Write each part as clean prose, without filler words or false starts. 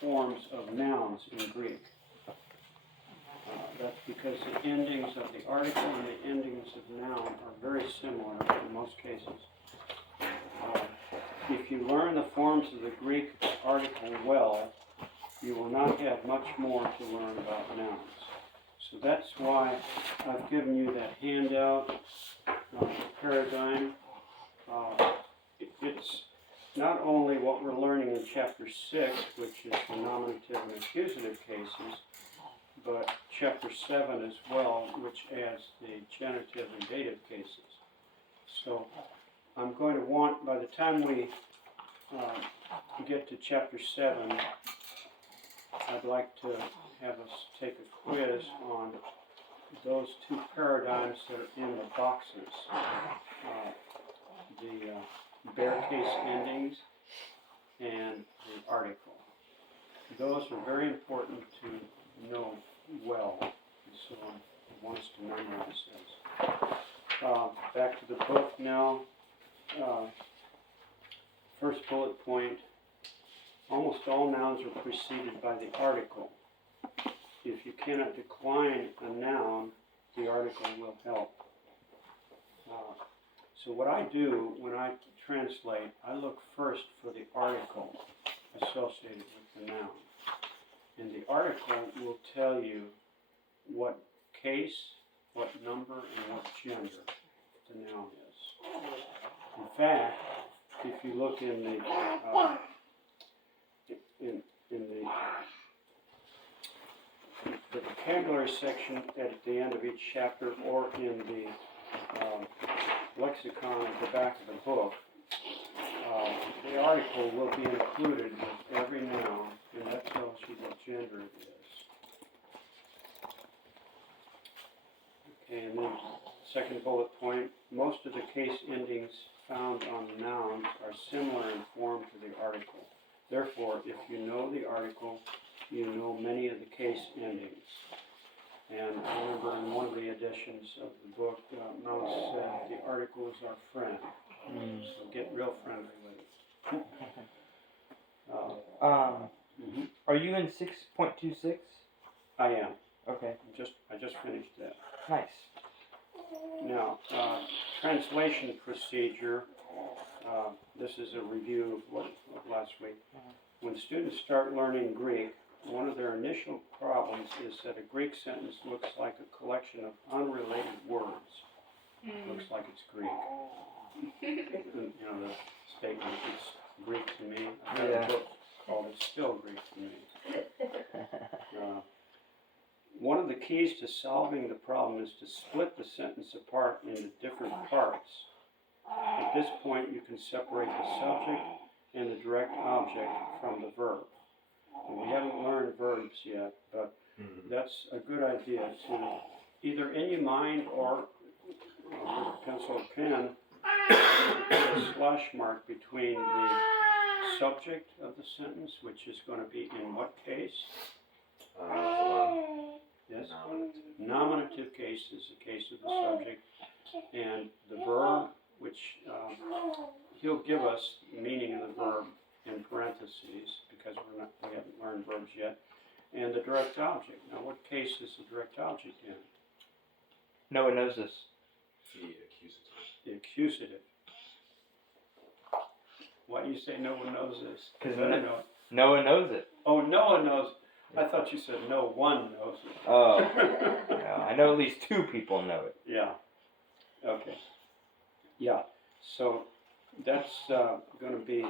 forms of nouns in Greek. That's because the endings of the article and the endings of noun are very similar in most cases. If you learn the forms of the Greek article well, you will not have much more to learn about nouns. So that's why I've given you that handout, paradigm. It's not only what we're learning in Chapter 6, which is the nominative and accusative cases, but Chapter 7 as well, which adds the genitive and dative cases. So I'm going to want, by the time we get to Chapter 7, I'd like to have us take a quiz on those two paradigms that are in the boxes. The bare case endings and the article. Those are very important to know well, and so I want us to memorize those. Back to the book now. First bullet point, almost all nouns are preceded by the article. If you cannot decline a noun, the article will help. So what I do when I translate, I look first for the article associated with the noun. And the article will tell you what case, what number, and what gender the noun is. In fact, if you look in the vocabulary section at the end of each chapter, or in the lexicon at the back of the book, the article will be included with every noun, and that tells you what gender it is. Okay, and then second bullet point, most of the case endings found on the nouns are similar in form to the article. Therefore, if you know the article, you know many of the case endings. And I remember in one of the editions of the book, Mouse said, the article is our friend. So get real friendly with it. Are you in 6.26? I am. Okay. I just finished that. Nice. Now, translation procedure. This is a review of last week. When students start learning Greek, one of their initial problems is that a Greek sentence looks like a collection of unrelated words. Looks like it's Greek. And, you know, the statement, it's Greek to me. I have a book called It's Still Greek to Me. One of the keys to solving the problem is to split the sentence apart into different parts. At this point, you can separate the subject and the direct object from the verb. And we haven't learned verbs yet, but that's a good idea to either in your mind or with a pencil or pen, put a slash mark between the subject of the sentence, which is going to be in what case? Yes? Nominative case is the case of the subject, and the verb, which he'll give us the meaning of the verb in parentheses, because we haven't learned verbs yet, and the direct object. Now, what case is the direct object in? No one knows this. The accusative. The accusative. Why do you say no one knows this? Because no one knows it. Oh, no one knows. I thought you said no one knows it. Oh. No, I know at least two people know it. Yeah. Okay. Yeah. So that's going to be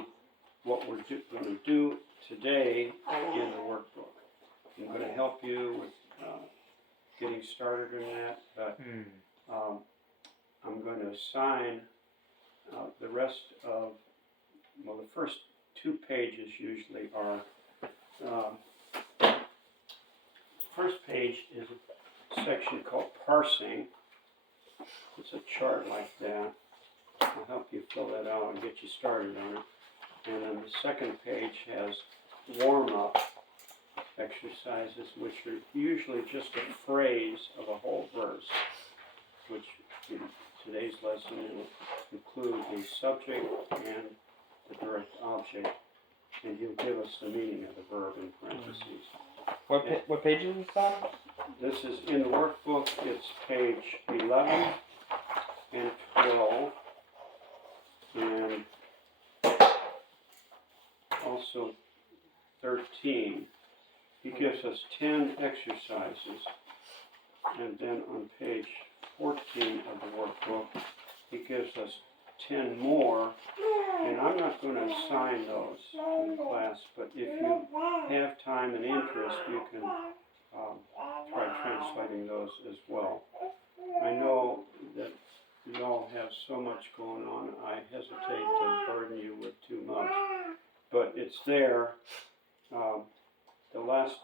what we're going to do today in the workbook. I'm going to help you with getting started in that, but I'm going to assign the rest of, well, the first 2 pages usually are, first page is a section called parsing. It's a chart like that. I'll help you fill that out and get you started on it. And then the second page has warm-up exercises, which are usually just a phrase of a whole verse, which in today's lesson will include the subject and the direct object, and he'll give us the meaning of the verb in What page is this on? This is in the workbook, it's page 11 and 12, and also 13. He gives us 10 exercises, and then on page 14 of the workbook, he gives us 10 more, and I'm not going to assign those to the class, but if you have time and interest, you can try translating those as well. I know that you all have so much going on, I hesitate to burden you with too much, but it's there. The last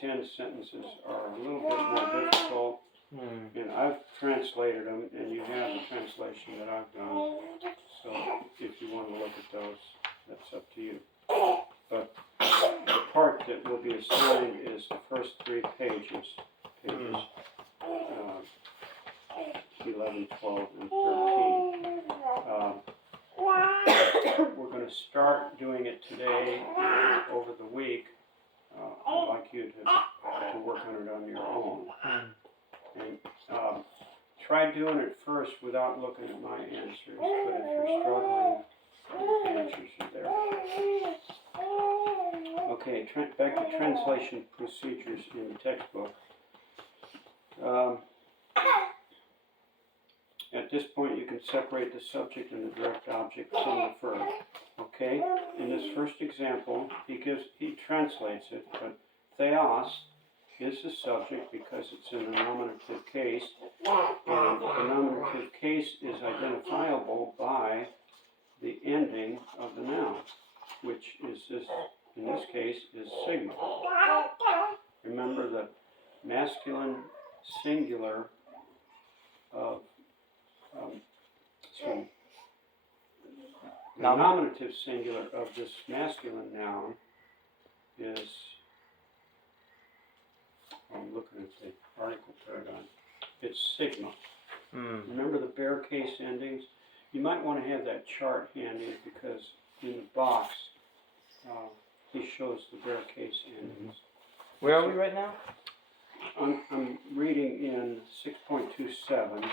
10 sentences are a little bit more difficult, and I've translated them, and you have the translation that I've done, so if you want to look at those, that's up to you. But the part that will be assigned is the first 3 pages, pages 11, 12, and 13. We're going to start doing it today and over the week. I'd like you to work on it on your own. And try doing it first without looking at my answers, but if you're struggling, the answers are there. Okay, back to translation procedures in the textbook. At this point, you can separate the subject and the direct object from the verb. Okay, in this first example, he translates it, but theos is the subject because it's in the nominative case, and the nominative case is identifiable by the ending of the noun, which is this, in this case, is sigma. Remember the masculine singular of the nominative singular of this masculine noun is, I'm looking at the article paradigm, it's sigma. Remember the bare case endings? You might want to have that chart handy because in the box he shows the bare case endings. Where are we right now? I'm reading in 6.27,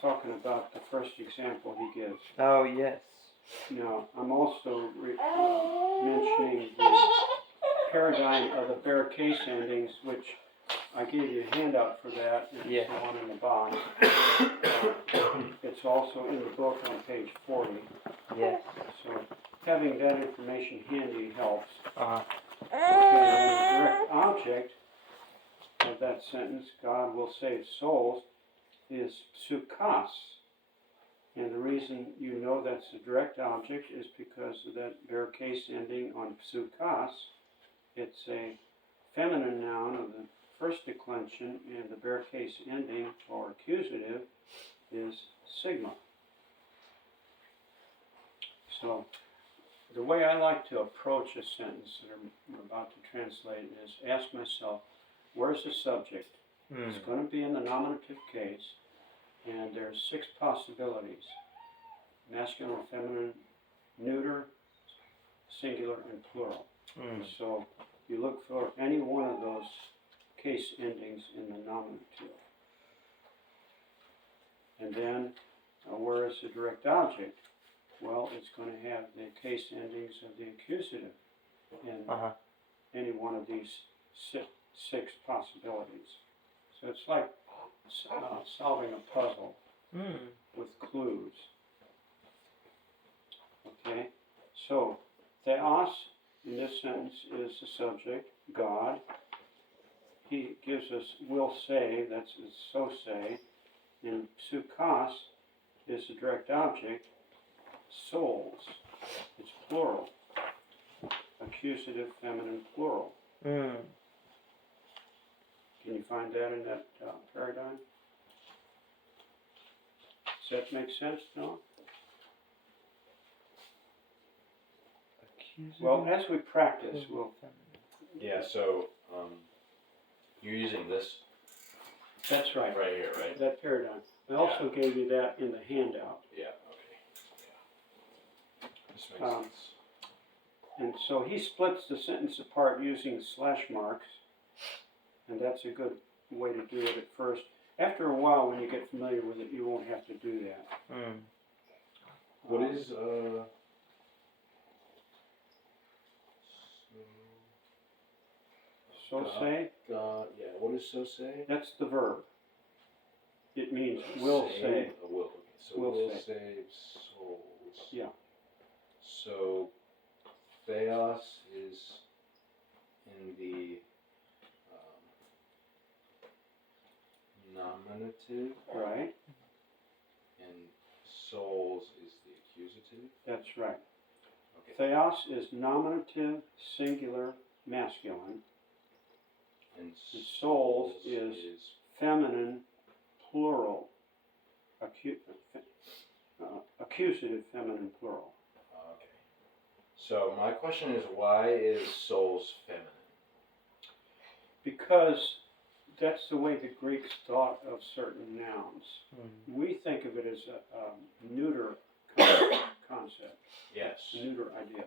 talking about the first example he gives. Oh, yes. Now, I'm also mentioning the paradigm of the bare case endings, which I gave you a handout for that. It's the one in the box. It's also in the book on page 40. Yes. So having that information handy helps. Uh-huh. Okay, the direct object of that sentence, God will save souls, is psukas. And the reason you know that's the direct object is because of that bare case ending on psukas. It's a feminine noun of the first declension, and the bare case ending, or accusative, is sigma. So the way I like to approach a sentence that I'm about to translate is ask myself, where's the subject? It's going to be in the nominative case, and there's 6 possibilities: masculine, feminine, neuter, singular, and plural. So you look for any one of those case endings in the nominative. And then, where is the direct object? Well, it's going to have the case endings of the accusative in any one of these 6 possibilities. So it's like solving a puzzle with clues. Okay, so theos in this sentence is the subject, God. He gives us will say, that's so say, and psukas is the direct object, souls, it's plural, accusative, feminine, plural. Can you find that in that paradigm? Does that make sense, no? Well, as we practice, we'll... Yeah, so you're using this That's right. right here, right? That paradigm. I also gave you that in the handout. Yeah, okay. Yeah. This makes sense. And so he splits the sentence apart using slash marks, and that's a good way to do it at first. After a while, when you get familiar with it, you won't have to do that. What is So say? yeah. What is so say? That's the verb. It means will save. Will. Okay. So Will will save. save souls. Yeah. So theos is in the nominative, Right. and souls is the accusative. That's right. Okay. Theos is nominative, singular, masculine. And souls is feminine, plural. Accusative, feminine, plural. Okay. So my question is, why is souls feminine? Because that's the way the Greeks thought of certain nouns. We think of it as a neuter concept, Yes. a neuter idea.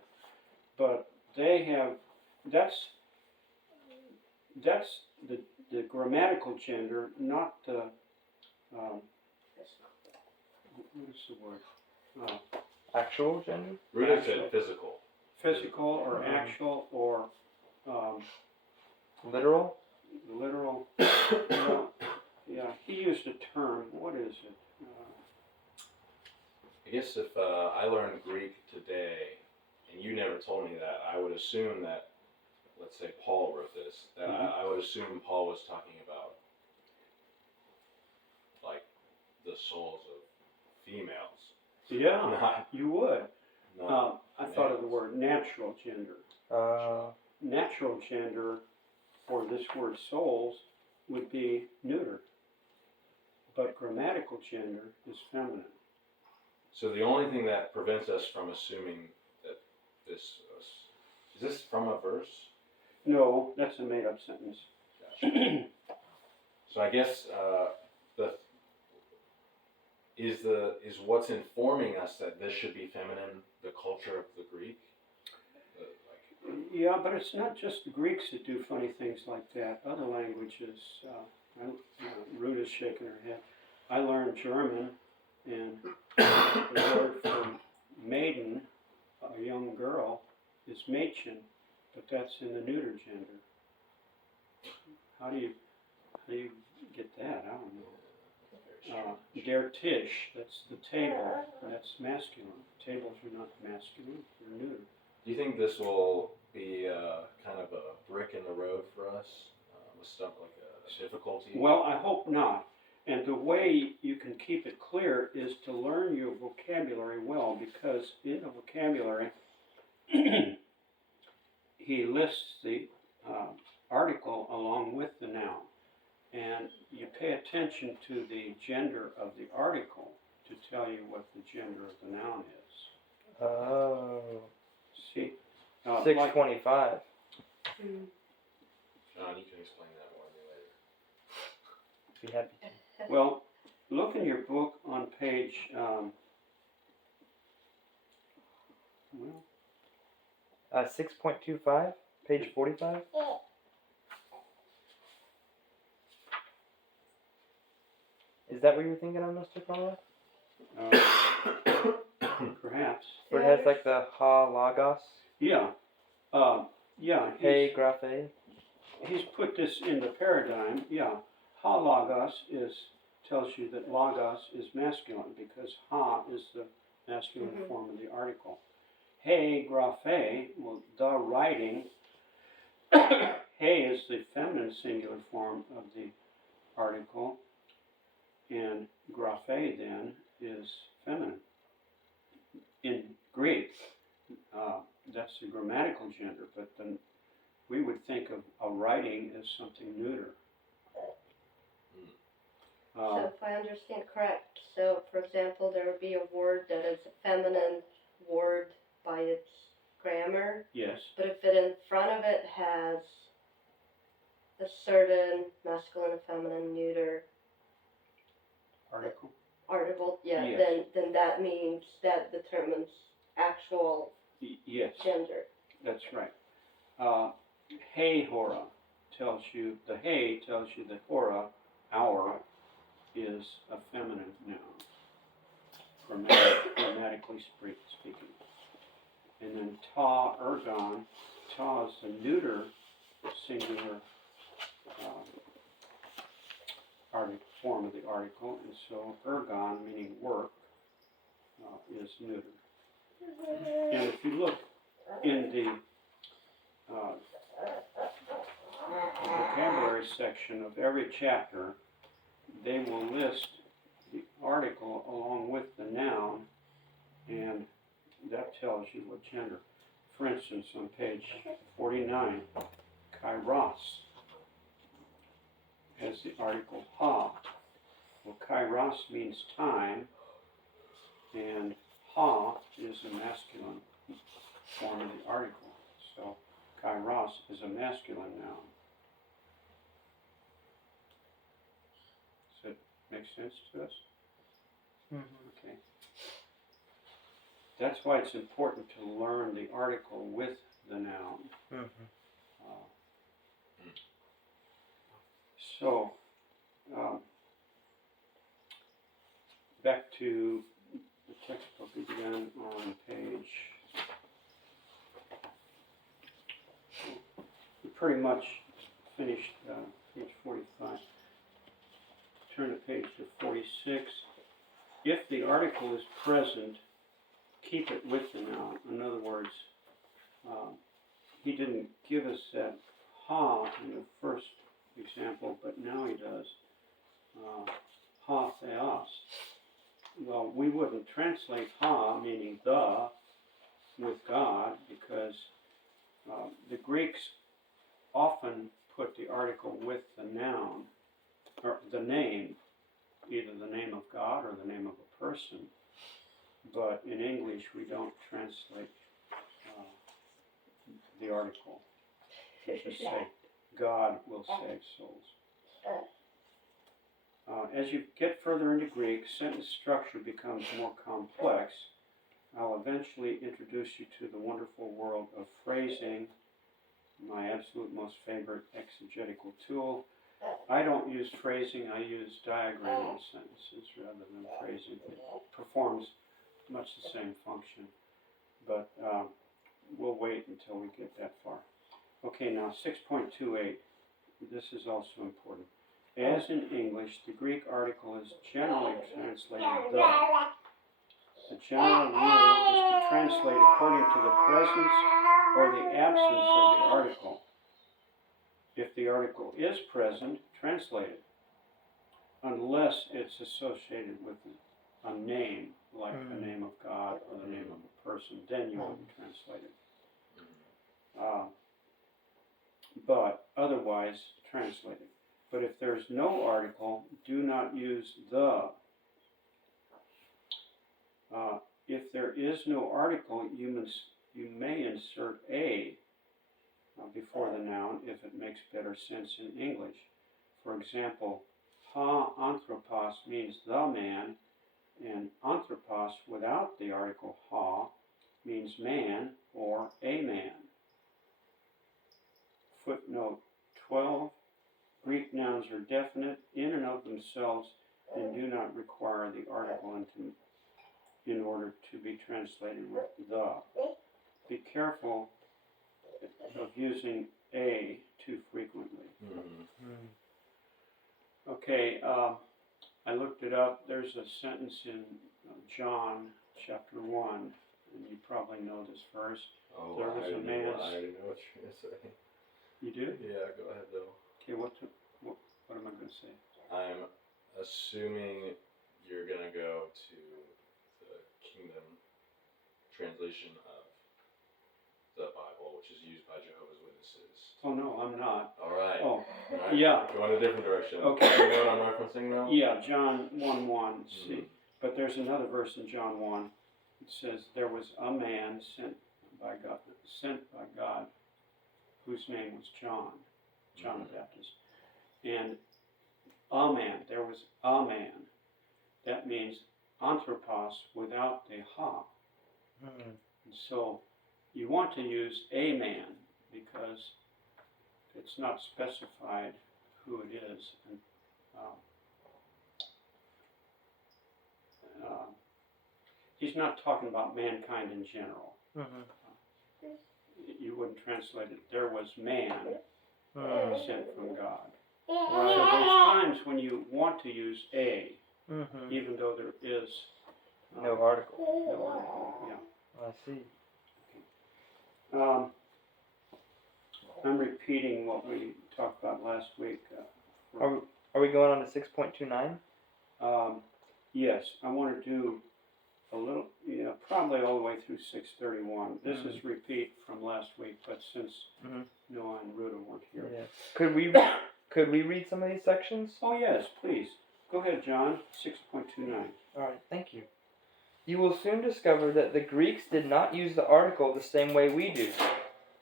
But they have, that's the grammatical gender, not the, what is the word? Actual gender? Rita said physical. Physical or actual or Literal? literal. Yeah, he used a term. What is it? I guess if I learned Greek today, and you never told me that, I would assume that, let's say Paul wrote this, that I would assume Paul was talking about, like, the souls of females. Yeah, you would. Not I thought of the word natural gender. Natural gender for this word souls would be neuter, but grammatical gender is feminine. So the only thing that prevents us from assuming that this is this from a verse? No, that's a made-up sentence. Gotcha. So I guess is what's informing us that this should be feminine the culture of the Greek? Yeah, but it's not just the Greeks that do funny things like that. Other languages, Ruta's shaking her head. I learned German, and the word for maiden, a young girl, is Mädchen, but that's in the neuter gender. How do you get that? I don't know. Der Tisch, that's the table, that's masculine. Tables are not masculine, they're neuter. Do you think this will be kind of a brick in the road for us? Like a difficulty? Well, I hope not. And the way you can keep it clear is to learn your vocabulary well, because in the vocabulary, he lists the article along with the noun. And you pay attention to the gender of the article to tell you what the gender of the noun is. Oh. See? 625. John, you can explain that more to me later. Be happy to. Well, look in your book on page, 6.25, page 45. Is that what you're thinking of, Mr. Carla? Perhaps. Where it has like the ha logos? Yeah. Yeah. Hey graphe. He's put this in the paradigm. Yeah. Ha logos tells you that logos is masculine because ha is the masculine form of the article. Hey graphe, well, the writing. Hey is the feminine singular form of the article, and graphe then is feminine. In Greek, that's the grammatical gender, but then we would think of a writing as something neuter. So if I understand correct, so for example, there would be a word that is a feminine word by its grammar, Yes. but if it in front of it has a certain masculine and feminine neuter Article. yeah, Yes. then that means that determines actual Yes. gender. That's right. Hey hora tells you, the hey tells you that hora, hour, is a feminine noun, grammatically speaking. And then ta, ergon, ta is the neuter singular form of the article, and so ergon, meaning work, is neuter. And if you look in the vocabulary section of every chapter, they will list the article along with the noun, and that tells you what gender. For instance, on page 49, kairos has the article ha. Well, kairos means time, and ha is a masculine form of the article. So kairos is a masculine noun. Does it make sense to us? Okay. That's why it's important to learn the article with the noun. So, back to the textbook again on page, we pretty much finished page 45. Turn to page 46. If the article is present, keep it with the noun. In other words, he didn't give us that ha in the first example, but now he does. Ha theos. Well, we wouldn't translate ha, meaning the, with God, because the Greeks often put the article with the noun, or the name, either the name of God or the name of a person. But in English, we don't translate the article. We just say, God will save souls. As you get further into Greek, sentence structure becomes more complex. I'll eventually introduce you to the wonderful world of phrasing, my absolute most favorite exegetical tool. I don't use phrasing, I use diagramming sentences rather than phrasing. It performs much the same function, but we'll wait until we get that far. Okay, now 6.28, this is also important. As in English, the Greek article is generally translated the. The general rule is to translate according to the presence or the absence of the article. If the article is present, translate it, unless it's associated with a name, like the name of God or the name of a person, then you wouldn't translate it. But otherwise, translate it. But if there's no article, do not use the. If there is no article, you may insert a before the noun if it makes better sense in English. For example, ha anthropos means the man, and anthropos without the article ha means man or a man. Footnote 12. Greek nouns are definite in and of themselves and do not require the article in order to be translated with the. Be careful of using a too frequently. Okay, I looked it up. There's a sentence in John chapter 1, and you probably know this verse. Oh, There was a man. I already know what you're going to say. You do? Yeah, go ahead though. Okay, what am I going to say? I'm assuming you're going to go to the Kingdom translation of the Bible, which is used by Jehovah's Witnesses. Oh, no, I'm not. All right. Oh, All right. yeah. Go in a different direction. Okay. Do you know what I'm referencing now? Yeah, John 1:1. See, but there's another verse in John 1. It says, there was a man sent by God, whose name was John the Baptist. And a man, there was a man. That means anthropos without the ha. And so you want to use a man because it's not specified who it is. And, he's not talking about mankind in general. Mm-hmm. You wouldn't translate it, there was man sent from God. So Right. there's times when you want to use a, Mm-hmm. even though there is No article. no article. Yeah. I see. I'm repeating what we talked about last week. Are we going on to 6.29? Yes, I want to do a little, probably all the way through 6:31. This is repeat from last week, but since Noah and Ruta weren't here. Yeah. Could we read some of these sections? Oh yes, please. Go ahead, John. 6.29. Alright, thank you. You will soon discover that the Greeks did not use the article the same way we do.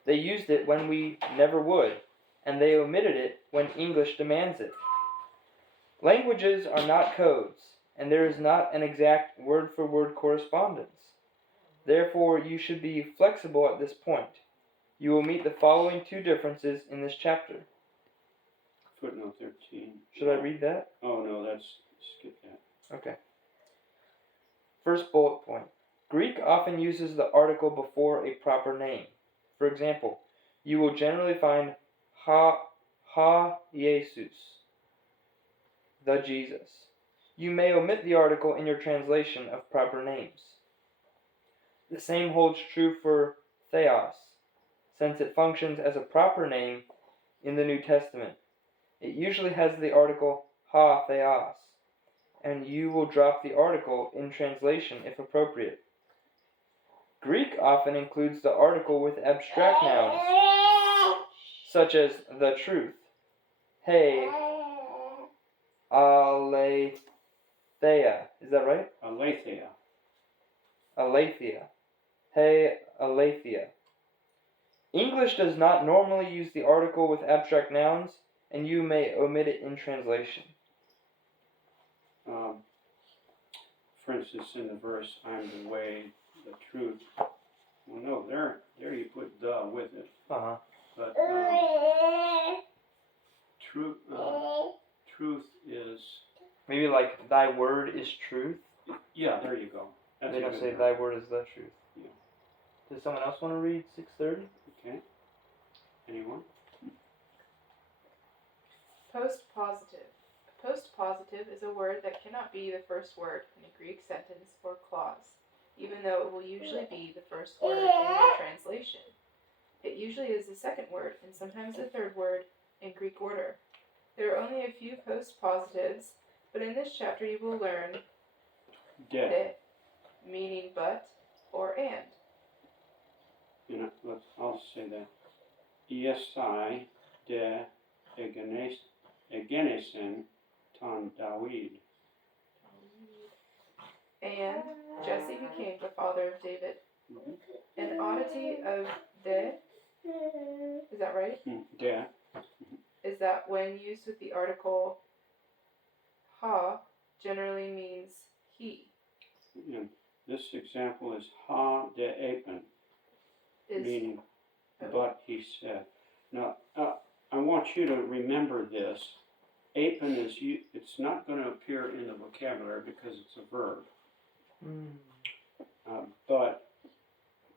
They used it when we never would, and they omitted it when English demands it. Languages are not codes, and there is not an exact word-for-word correspondence. Therefore, you should be flexible at this point. You will meet the following two differences in this chapter. Footnote 13. Should I read that? Oh no, skip that. Okay. First bullet point. Greek often uses the article before a proper name. For example, you will generally find ha Jesus, the Jesus. You may omit the article in your translation of proper names. The same holds true for theos, since it functions as a proper name in the New Testament. It usually has the article ha theos, and you will drop the article in translation if appropriate. Greek often includes the article with abstract nouns, such as the truth, hey, aletheia. Is that right? Aletheia. Aletheia. Hey, aletheia. English does not normally use the article with abstract nouns, and you may omit it in translation. For instance, in the verse, I'm the way, the truth. Well, no, there you put the with it. Uh-huh. But truth is... Maybe like, thy word is truth? Yeah, there you go. That's They a don't good say word. thy word is the truth. Yeah. Does someone else want to read 6:30? Okay. Anyone? Postpositive. A postpositive is a word that cannot be the first word in a Greek sentence or clause, even though it will usually be the first word in your translation. It usually is the second word and sometimes the third word in Greek order. There are only a few postpositives, but in this chapter you will learn De. meaning but or and. I'll say that. Iesai de egenesen ton David. And Jesse became the father of David. An oddity of de, is that right? De. Is that when used with the article ha, generally means he. And this example is ha de apen, meaning but he said. Now, I want you to remember this. Apen it's not going to appear in the vocabulary because it's a verb. But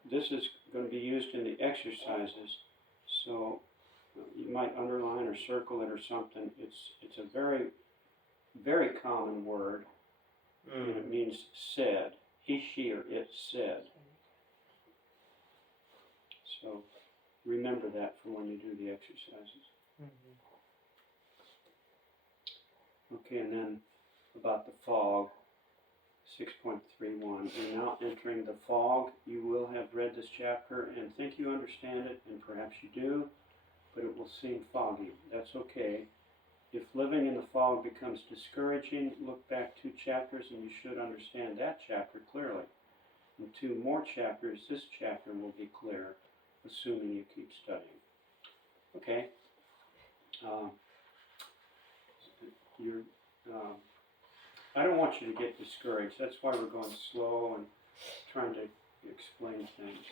this is going to be used in the exercises, so you might underline or circle it or something. It's a very, very common word, and it means said. He, she, or it said. So remember that for when you do the exercises. Okay, and then about the fog, 6.31. We're now entering the fog. You will have read this chapter and think you understand it, and perhaps you do, but it will seem foggy. That's okay. If living in the fog becomes discouraging, look back 2 chapters and you should understand that chapter clearly. In 2 more chapters, this chapter will be clear, assuming you keep studying. Okay. I don't want you to get discouraged. That's why we're going slow and trying to explain things.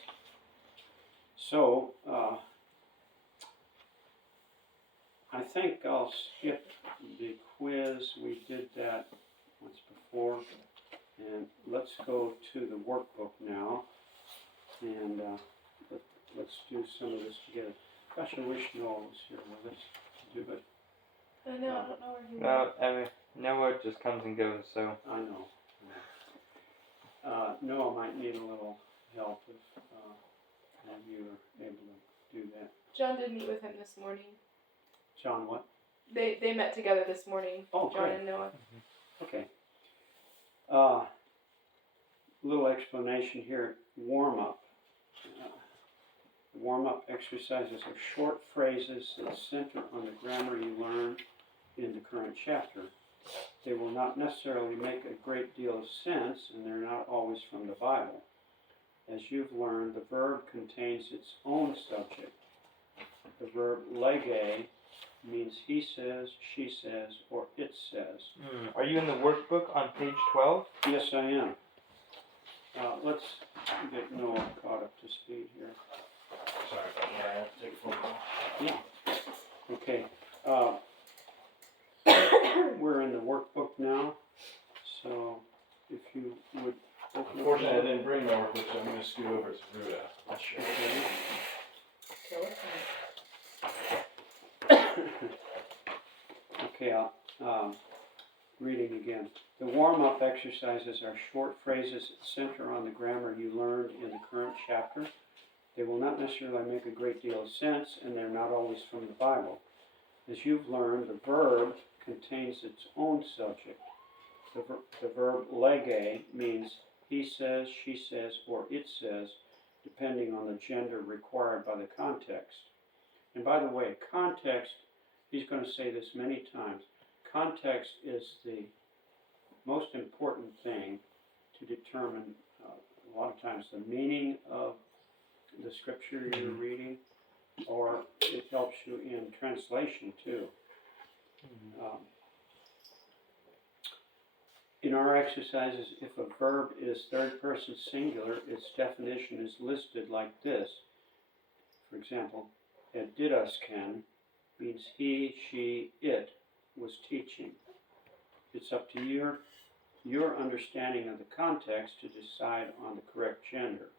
So, I think I'll skip the quiz. We did that once before. And let's go to the workbook now. And let's do some of this together. Gosh, I wish Noah was here with us to do it. I know, I don't know where he No, went. I mean, Noah just comes and goes, so. I know. Noah might need a little help if you are able to do that. John did meet with him this morning. John, what? They met together this morning, Oh, John great. and Noah. Okay. Little explanation here. Warm-up. Warm-up exercises are short phrases that center on the grammar you learned in the current chapter. They will not necessarily make a great deal of sense, and they're not always from the Bible. As you've learned, the verb contains its own subject. The verb lege means he says, she says, or it says. Are you in the workbook on page 12? Yes, I am. Let's get Noah caught up to speed here. Sorry, yeah, I have to take a phone call. Yeah. Okay. We're in the workbook now, so if you would open Unfortunately, I didn't bring my workbook, so I'm going to scoot over to Ruda. Not sure. Okay, reading again. The warm-up exercises are short phrases that center on the grammar you learned in the current chapter. They will not necessarily make a great deal of sense, and they're not always from the Bible. As you've learned, the verb contains its own subject. The verb lege means he says, she says, or it says, depending on the gender required by the context. And by the way, context, he's going to say this many times, context is the most important thing to determine a lot of times the meaning of the scripture you're reading, or it helps you in translation too. In our exercises, if a verb is third person singular, its definition is listed like this. For example, didasken means he, she, it was teaching. It's up to your understanding of the context to decide on the correct gender.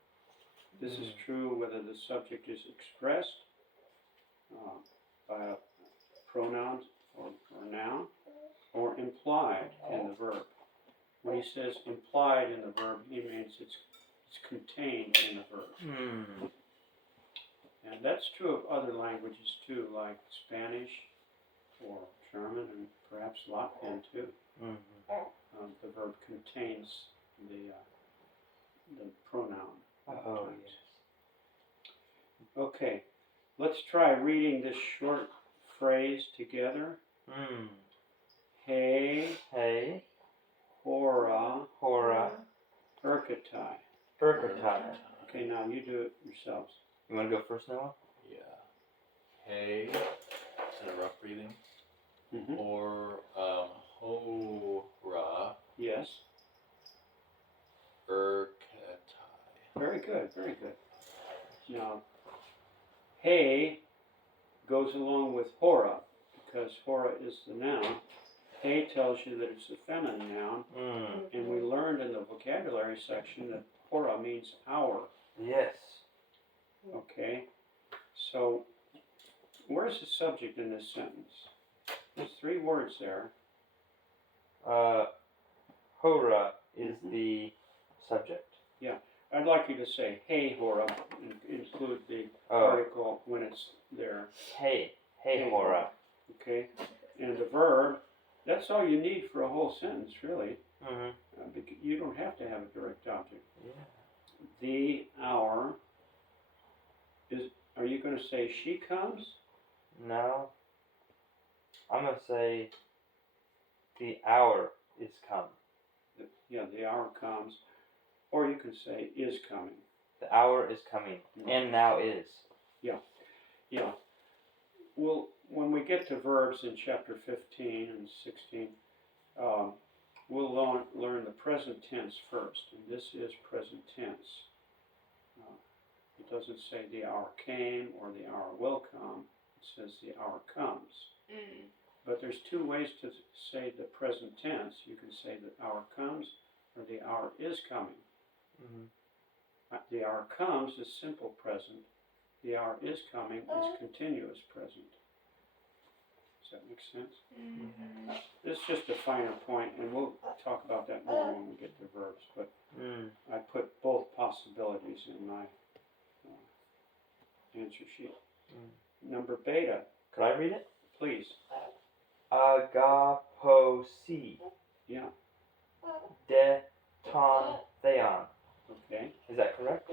This is true whether the subject is expressed by a pronoun or noun, or implied in the verb. When he says implied in the verb, he means it's contained in the verb. And that's true of other languages too, like Spanish or German and perhaps Latvian too. The verb contains the pronoun. Oh, yes. Okay, let's try reading this short phrase together. Hey, Hey, hora, hora, urkatai. urkatai. Okay, now you do it yourselves. You want to go first, Noah? Yeah. Hey, instead of rough breathing. Mm-hmm. Or hora, Yes. urkatai. Very good, very good. Now, hey goes along with hora, because hora is the noun. Hey tells you that it's a feminine noun, and we learned in the vocabulary section that hora means hour. Yes. Okay, so where's the subject in this sentence? There's 3 words there. Hora is the subject. I'd like you to say, hey, hora, and include the Oh, article when it's there. hey, hey, hora. Okay, and the verb, that's all you need for a whole sentence, really. You don't have to have a direct object. Yeah. The hour is, are you going to say she comes? No. I'm going to say the hour is come. The hour comes. Or you can say is coming. The hour is coming, and now is. Yeah. Well, when we get to verbs in chapter 15 and 16, we'll learn the present tense first, and this is present tense. It doesn't say the hour came or the hour will come. It says the hour comes. Mm. But there's two ways to say the present tense. You can say the hour comes or the hour is coming. The hour comes is simple present. The hour is coming is continuous present. Does that make sense? Mm-hmm. This is just a finer point, and we'll talk about that more when we get to verbs. But I put both possibilities in my answer sheet. Number beta, Could I read it? please. Agaposi. Yeah, De ton theon. okay. Is that correct?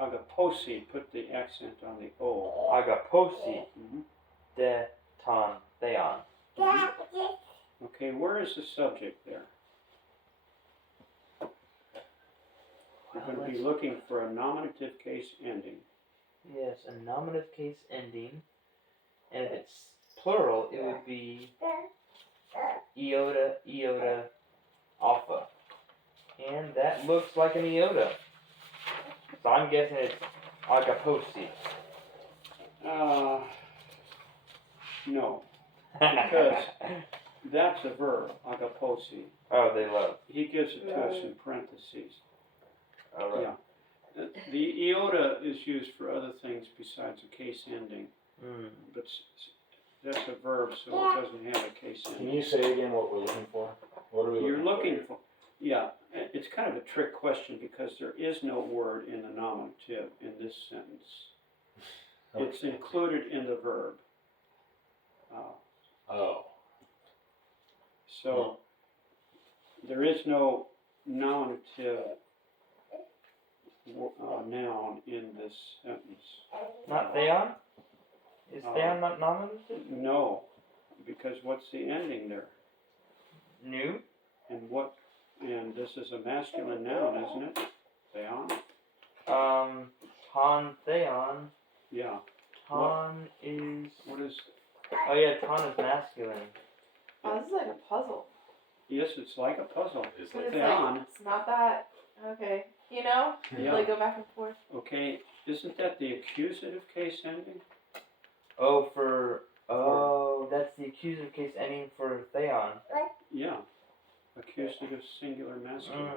Agaposi, put the accent on the O. Agaposi. Mhm. De ton theon. Okay, where is the subject there? You're going to be looking for a nominative case ending. Yes, a nominative case ending. And if it's plural, it would be iota, iota, alpha. And that looks like an iota. So I'm guessing it's agaposi. No, because that's a verb, agaposi. Oh, they love. He gives it to us in parentheses. Alright. Yeah. The iota is used for other things besides a case ending, but that's a verb, so it doesn't have a case ending. Can you say again what we're looking for? What are we You're looking looking for, yeah, it's kind of a trick question because there is no word in the nominative in this sentence. for? It's included in the verb. So there is no nominative noun in this sentence. Not theon? Is theon not nominative? No, because what's the ending there? New? And this is a masculine noun, isn't it? Theon? Ton theon. Yeah. Ton is. What is? Oh yeah, ton is masculine. Oh, this is like a puzzle. Yes, it's like a puzzle. It's But like it's Theon. like, it's not that, okay. You know? Yeah. Like go back and forth. Okay, isn't that the accusative case ending? That's the accusative case ending for theon. Yeah. Accusative singular masculine.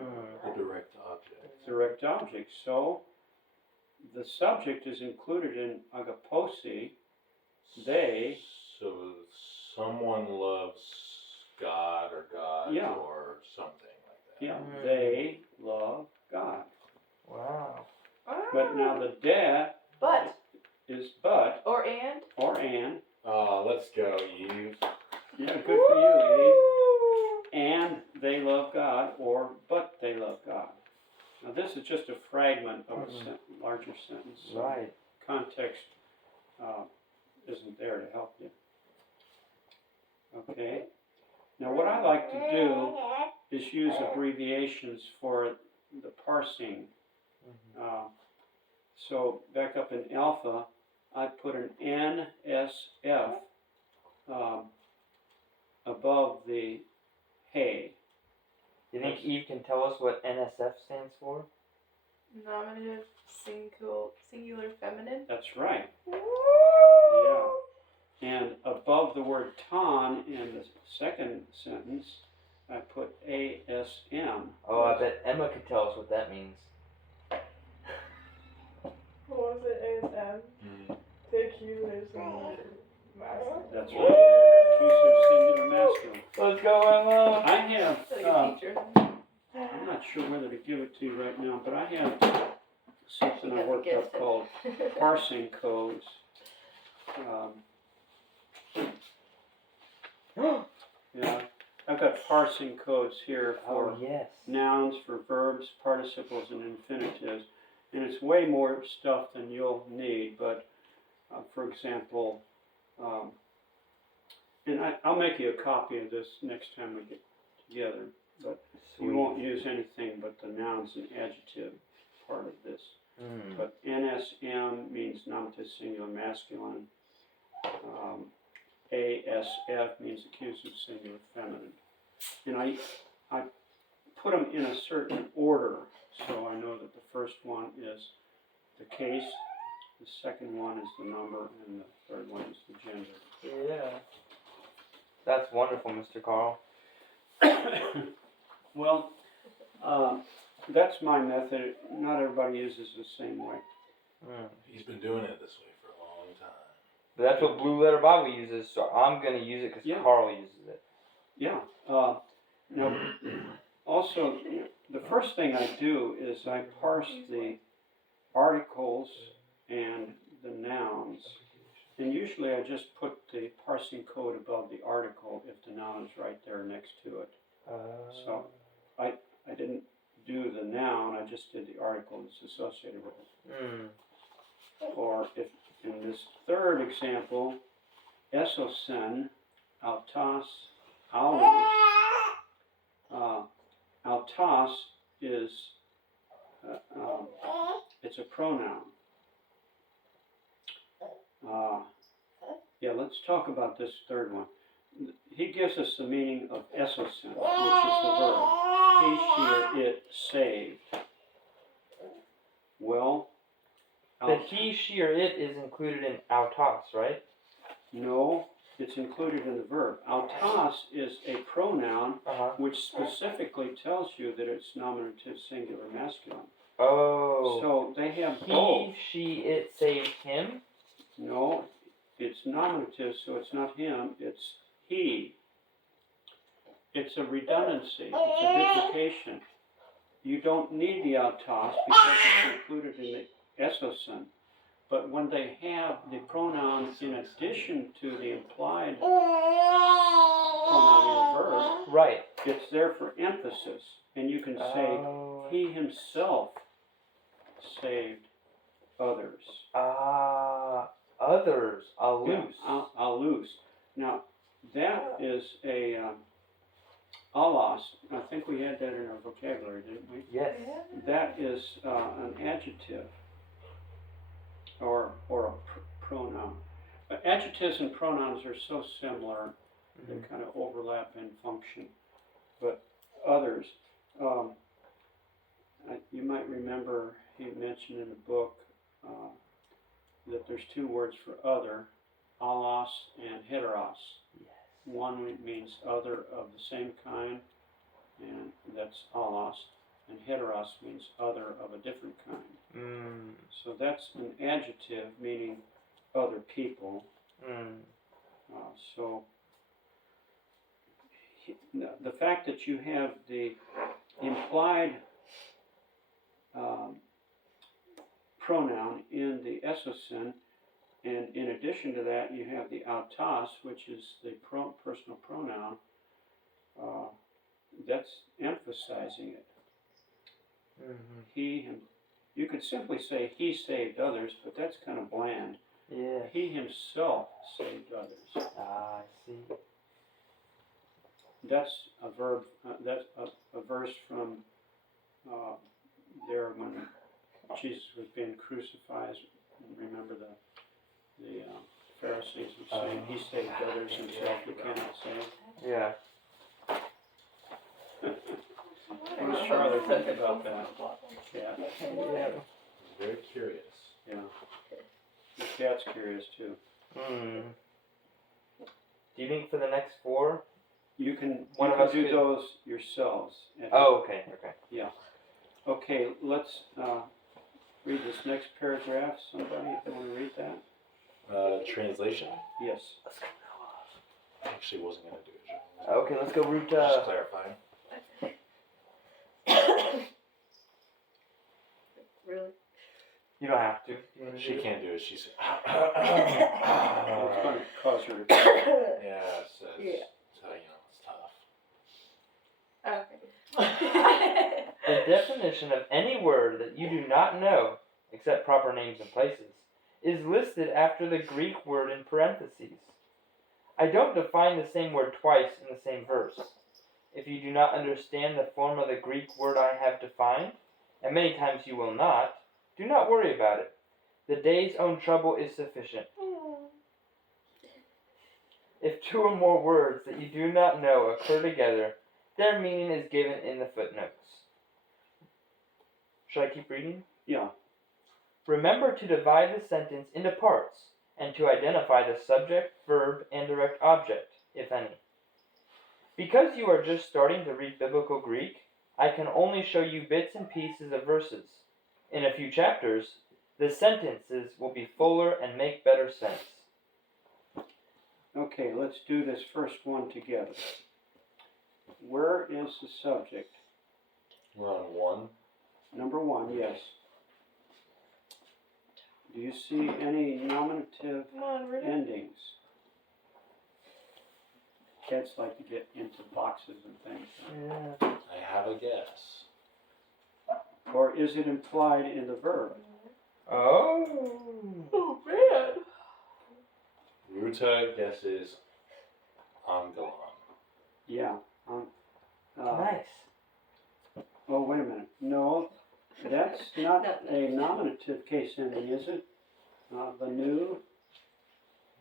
a direct object. Direct object. So the subject is included in agaposi. They. So someone loves God or God Yeah. or something like that. Yeah. They love God. Wow. But now the de But. is but Or and. or and. Let's go, Eve. Yeah, good for you, Eve. And they love God or but they love God. Now this is just a fragment of a larger sentence. So Right. context isn't there to help you. Okay. Now what I like to do is use abbreviations for the parsing. So back up in alpha, I put an NSF above the hey. Do you think Eve can tell us what NSF stands for? Nominative singular feminine. That's right. Yeah. And above the word ton in the second sentence, I put ASM. Oh, I bet Emma could tell us what that means. What was it? ASM? The accusative singular masculine. That's right. Accusative singular masculine. Let's go, Emma! I have, Like a teacher. I'm not sure whether to give it to you right now, but I have something I worked up called parsing codes. Yeah, I've got parsing codes here for Oh, yes. nouns, for verbs, participles, and infinitives. And it's way more stuff than you'll need, but for example, and I'll make you a copy of this next time we get together, but you won't use anything but the nouns and adjective part of this. But NSM means nominative singular masculine. ASF means accusative singular feminine. And I put them in a certain order, so I know that the first one is the case, the second one is the number, and the third one is the gender. Yeah. That's wonderful, Mr. Carl. Well, that's my method. Not everybody uses the same way. He's been doing it this way for a long time. But that's what Blue Letter Bible uses, so I'm going to use it because Yeah. Carl uses it. Yeah. Now, also, the first thing I do is I parse the articles and the nouns. And usually I just put the parsing code above the article if the noun is right there next to it. So I didn't do the noun, I just did the article that's associated with it. Or if in this third example, esosen, autos, aulus, autos is, it's a pronoun. Yeah, let's talk about this third one. He gives us the meaning of esosen, which is the verb. He, she, or it saved. Well, The he, she, or it is included in autos, right? no, it's included in the verb. Autos is a pronoun which specifically tells you that it's nominative, singular, masculine. Oh. So they have He, both. she, it saved him? No, it's nominative, so it's not him, it's he. It's a redundancy, it's a duplication. You don't need the autos because it's included in the esosen. But when they have the pronoun in addition to the implied pronoun in the verb, Right. it's there for emphasis. And you can say, he himself saved others. Others. Aulus. Yeah, aulus. Now, that is a alos. I think we had that in our vocabulary, didn't we? Yes. That is an adjective or a pronoun. Adjectives and pronouns are so similar, they kind of overlap in function. But others, you might remember he mentioned in the book that there's two words for other, alos and heteros. Yes. One means other of the same kind, and that's alos, and heteros means other of a different kind. So that's an adjective meaning other people. So the fact that you have the implied pronoun in the esosen, and in addition to that you have the autos, which is the personal pronoun, that's emphasizing it. He, you could simply say he saved others, but that's kind of bland. Yeah. He himself saved others. I see. That's a verb. That's a verse from there when Jesus was being crucified. Remember the Pharisees were saying, "He saved others; himself you cannot save." Yeah. What does Charlie think about that? Yeah. Yeah. He's very curious. Yeah. The cat's curious too. Do you think for the next four? You can One of us do could- those yourselves. Oh, okay. Yeah. Okay, let's read this next paragraph. Somebody, if you want to read that? Translation? Yes. I actually wasn't going to do it. Okay, let's go root. Just clarifying. Really? You don't have to. She can't do it. She's. It's going to cause her to. Yeah, so it's tough. Okay. The definition of any word that you do not know, except proper names and places, is listed after the Greek word in parentheses. I don't define the same word twice in the same verse. If you do not understand the form of the Greek word I have defined, and many times you will not, do not worry about it. The day's own trouble is sufficient. If two or more words that you do not know occur together, their meaning is given in the footnotes. Should I keep reading? Yeah. Remember to divide the sentence into parts and to identify the subject, verb, and direct object, if any. Because you are just starting to read Biblical Greek, I can only show you bits and pieces of verses. In a few chapters, the sentences will be fuller and make better sense. Okay, let's do this first one together. Where is the subject? We're on 1. Number 1, yes. Do you see any nominative Come on, read it. endings? Kids like to get into boxes and things. Yeah. I have a guess. Or is it implied in the verb? Oh. Oh, man. Ruta guesses Angalan. Yeah. Nice. Oh, wait a minute. No, that's not a nominative case ending, is it? The new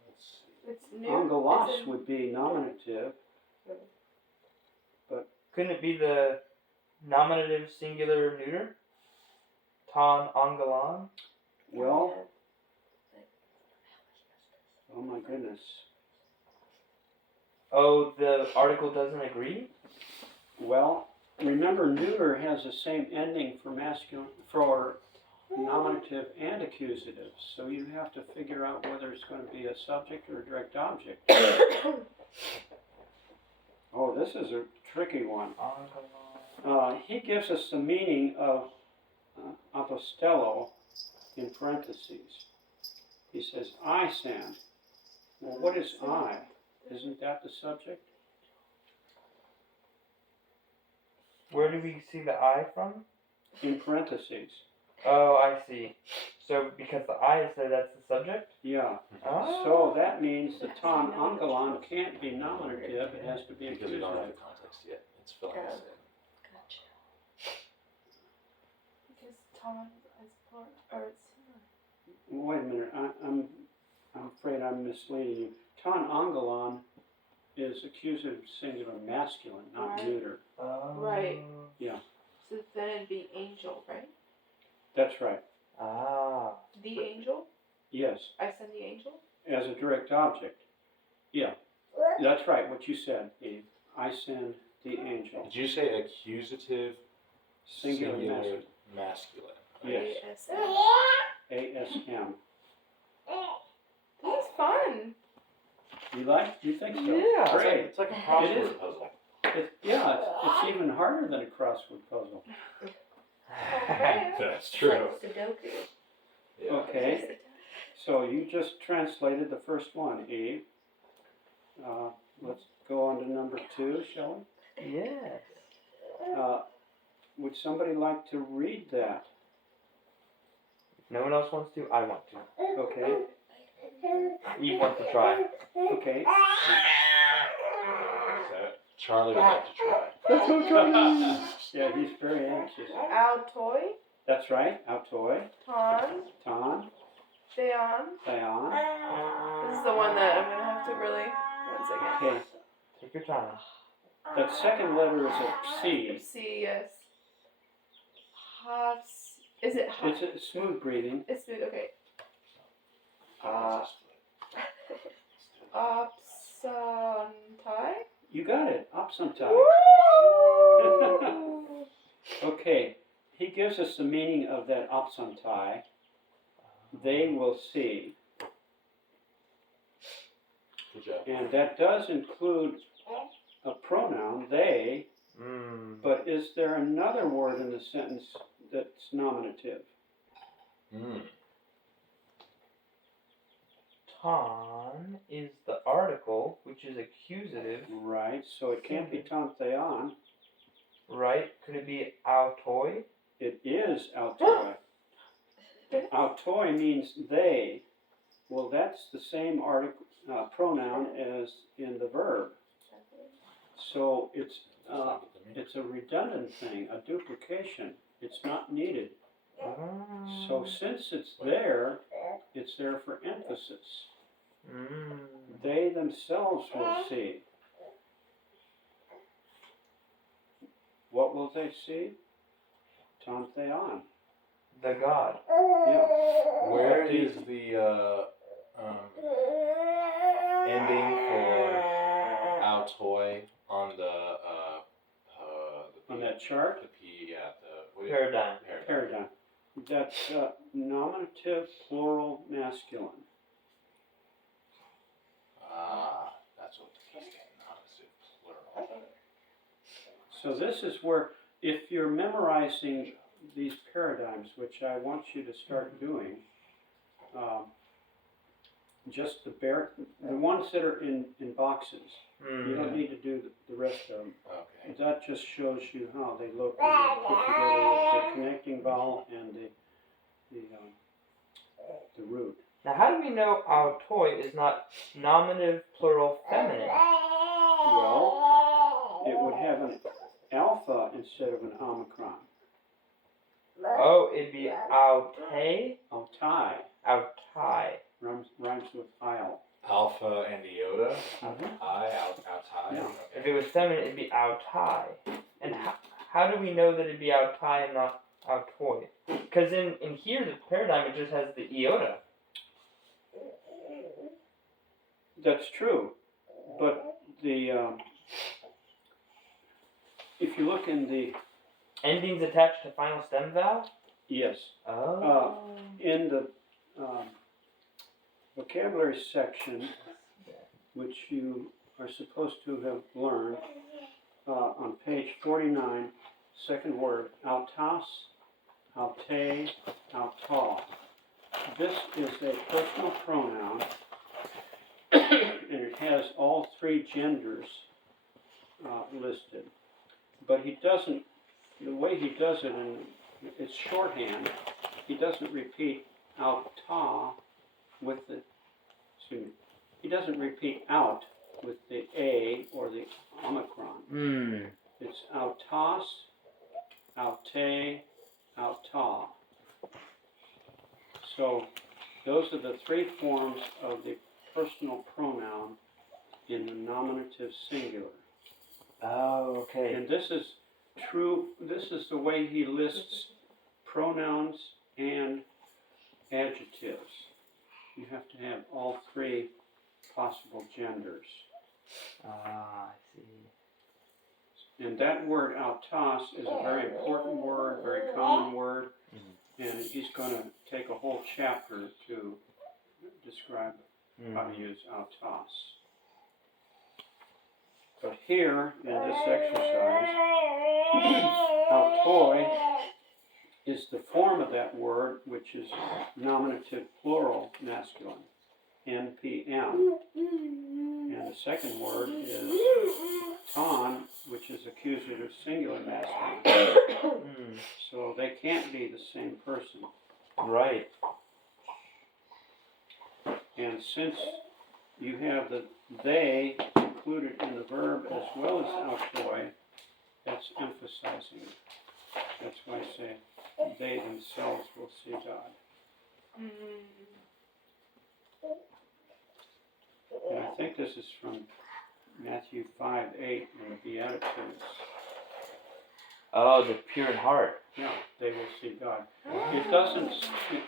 Let's see. It's new. angelos It's in- would be nominative. Couldn't it be the nominative singular neuter? Ton angalan? Well, oh my goodness. Oh, the article doesn't agree? Well, remember neuter has the same ending for masculine, for nominative and accusative, so you have to figure out whether it's going to be a subject or a direct object. Oh, this is a tricky one. Angalan. He gives us the meaning of apostello in parentheses. He says, I send. Well, what is I? Isn't that the subject? Where do we see the I from? In parentheses. Oh, I see. So because the I is there, that's the subject? Yeah. Oh. So that means the ton angalan can't be nominative, it has to be Because we don't have accusative. the context yet. It's filling us in. Because Tom is part, or it's Wait a minute, I'm afraid I'm misleading you. Ton angalan is accusative singular masculine, not Right. neuter. Oh. Right. Yeah. So then it'd be angel, right? That's right. Ah. The angel? Yes, I send the angel? as a direct object. Yeah, that's right, what you said, Eve. I send the angel. Did you say accusative Singular masculine. masculine? Yes, ASM. ASM. This is fun. You think so? Yeah. Great. It's like a It crossword is. puzzle. It's even harder than a crossword puzzle. Okay. That's It's true. like Sudoku. Yeah. Okay, so you just translated the first one, Eve. Let's go on to number 2, shall Yes. we? Would somebody like to read that? If no one else wants to, I want to. Okay, Eve wants to try. okay. So, Charlie would like to try. Let's go, Charlie. Yeah, he's very anxious. Autoi, That's right, autoi, ton, ton, theon. theon. This is the one that I'm gonna have to really. One second. Okay, Take your time. that second letter is a C. C, yes. Hops. Is it hot? It's a smooth breathing. It's smooth. Okay. Uh, Opsantai. You got it, opsantai. Okay, he gives us the meaning of that opsantai. They will see. Good job. And that does include a pronoun, they, but is there another word in the sentence that's nominative? Ton is the article, which is accusative, Right, so it can't be ton theon. right? Could it be autoi? It is autoi. Autoi means they. Well, that's the same pronoun as in the verb. So it's a redundant thing, a duplication. It's not needed. So since it's there for emphasis. They themselves will see. What will they see? Ton theon. the god. Yeah. Where is the ending for Altoy on On that chart, the P, yeah, the Paradigm. paradigm. That's nominative plural masculine. Ah, that's what the P's getting, nominative plural. So this is where, if you're memorizing these paradigms, which I want you to start doing, just the ones that are in boxes. You don't need to do the rest of them. Okay. That just shows you how they look when they're put together with the connecting vowel and the root. Now, how do we know autoi is not nominative plural feminine? Well, it would have an alpha instead of an omicron. Oh, it'd be aute? Altai Autai. rhymes with isle. Alpha and iota. Mhm. Altai. Yeah. If it was feminine, it'd be autai. And how do we know that it'd be autai and not autoi? Because in here, the paradigm, it just has the iota. That's true, but if you look in the Endings attached to final stem vowel? yes. Oh. In the vocabulary section, which you are supposed to have learned, on page 49, second word, autas, aute, auta. This is a personal pronoun, and it has all three genders listed. But he doesn't, the way he does it, and it's shorthand, he doesn't repeat auta with the, he doesn't repeat out with the A or the omicron. It's autas, aute, auta. So those are the three forms of the personal pronoun in the nominative singular. Oh, okay. And this is true, this is the way he lists pronouns and adjectives. You have to have all three possible genders. Ah, I see. And that word autas is a very important word, very common word, and he's going to take a whole chapter to describe how to use autas. But here, in this exercise, autoi is the form of that word, which is nominative plural masculine, NPM. And the second word is ton, which is accusative singular masculine. So they can't be the same person. Right. And since you have the they included in the verb as well as autoi, that's emphasizing it. That's why I say they themselves will see God. And I think this is from Matthew 5:8 in the Beatitudes. Oh, the pure in heart. Yeah, they will see God. It doesn't,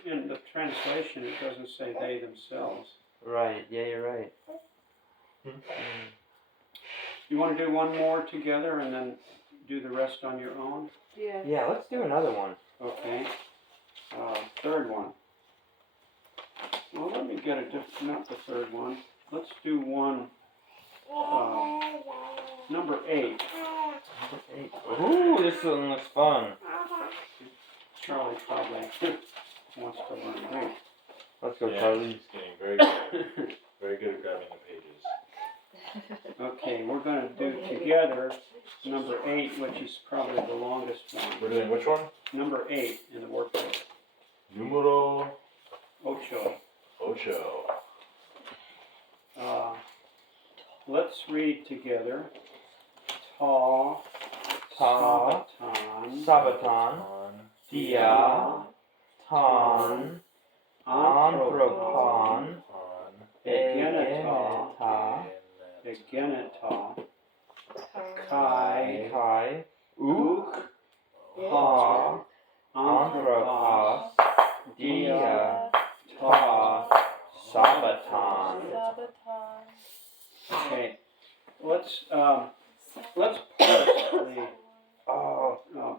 in the translation, it doesn't say they themselves. Right, yeah, you're right. You want to do one more together and then do the rest on your own? Yeah. Yeah, let's do another one. Okay. Third one. Well, let me get not the third one. Let's do one, number 8. Ooh, this one looks fun. Charlie probably wants to learn Greek. Let's go, Yeah, Charlie. he's getting very good, very good at grabbing the pages. Okay, we're going to do together number 8, which is probably the longest one. We're doing which one? Number 8 in the workbook. Numero Ocho. 8. Let's read together. Ta, Sabatan, Sabaton, Dia, Ton, Anthropon, Egeneta, Egeneta, Kai, Kai, Uk, Ha, Anthropon, anthropos, dia, ta, sabaton. Sabaton. Okay, let's parse the, Oh, uh,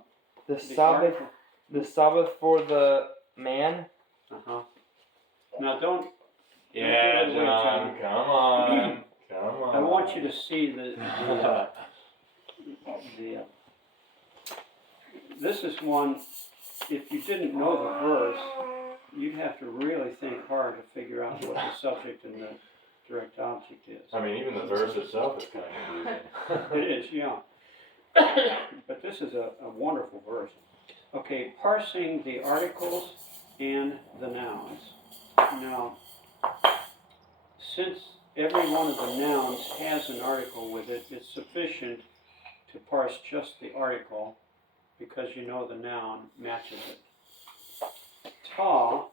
the Sabbath, article. the Sabbath for the man. Uh-huh. Now don't, Yeah, Don't give it away, John, John. come on. Come on. I want you to see this is one, if you didn't know the verse, you'd have to really think hard to figure out what the subject and the direct object is. I mean, even the verse itself is kind of confusing. It is, yeah. But this is a wonderful verse. Okay, parsing the articles and the nouns. Now, since every one of the nouns has an article with it, it's sufficient to parse just the article because you know the noun matches it. Ta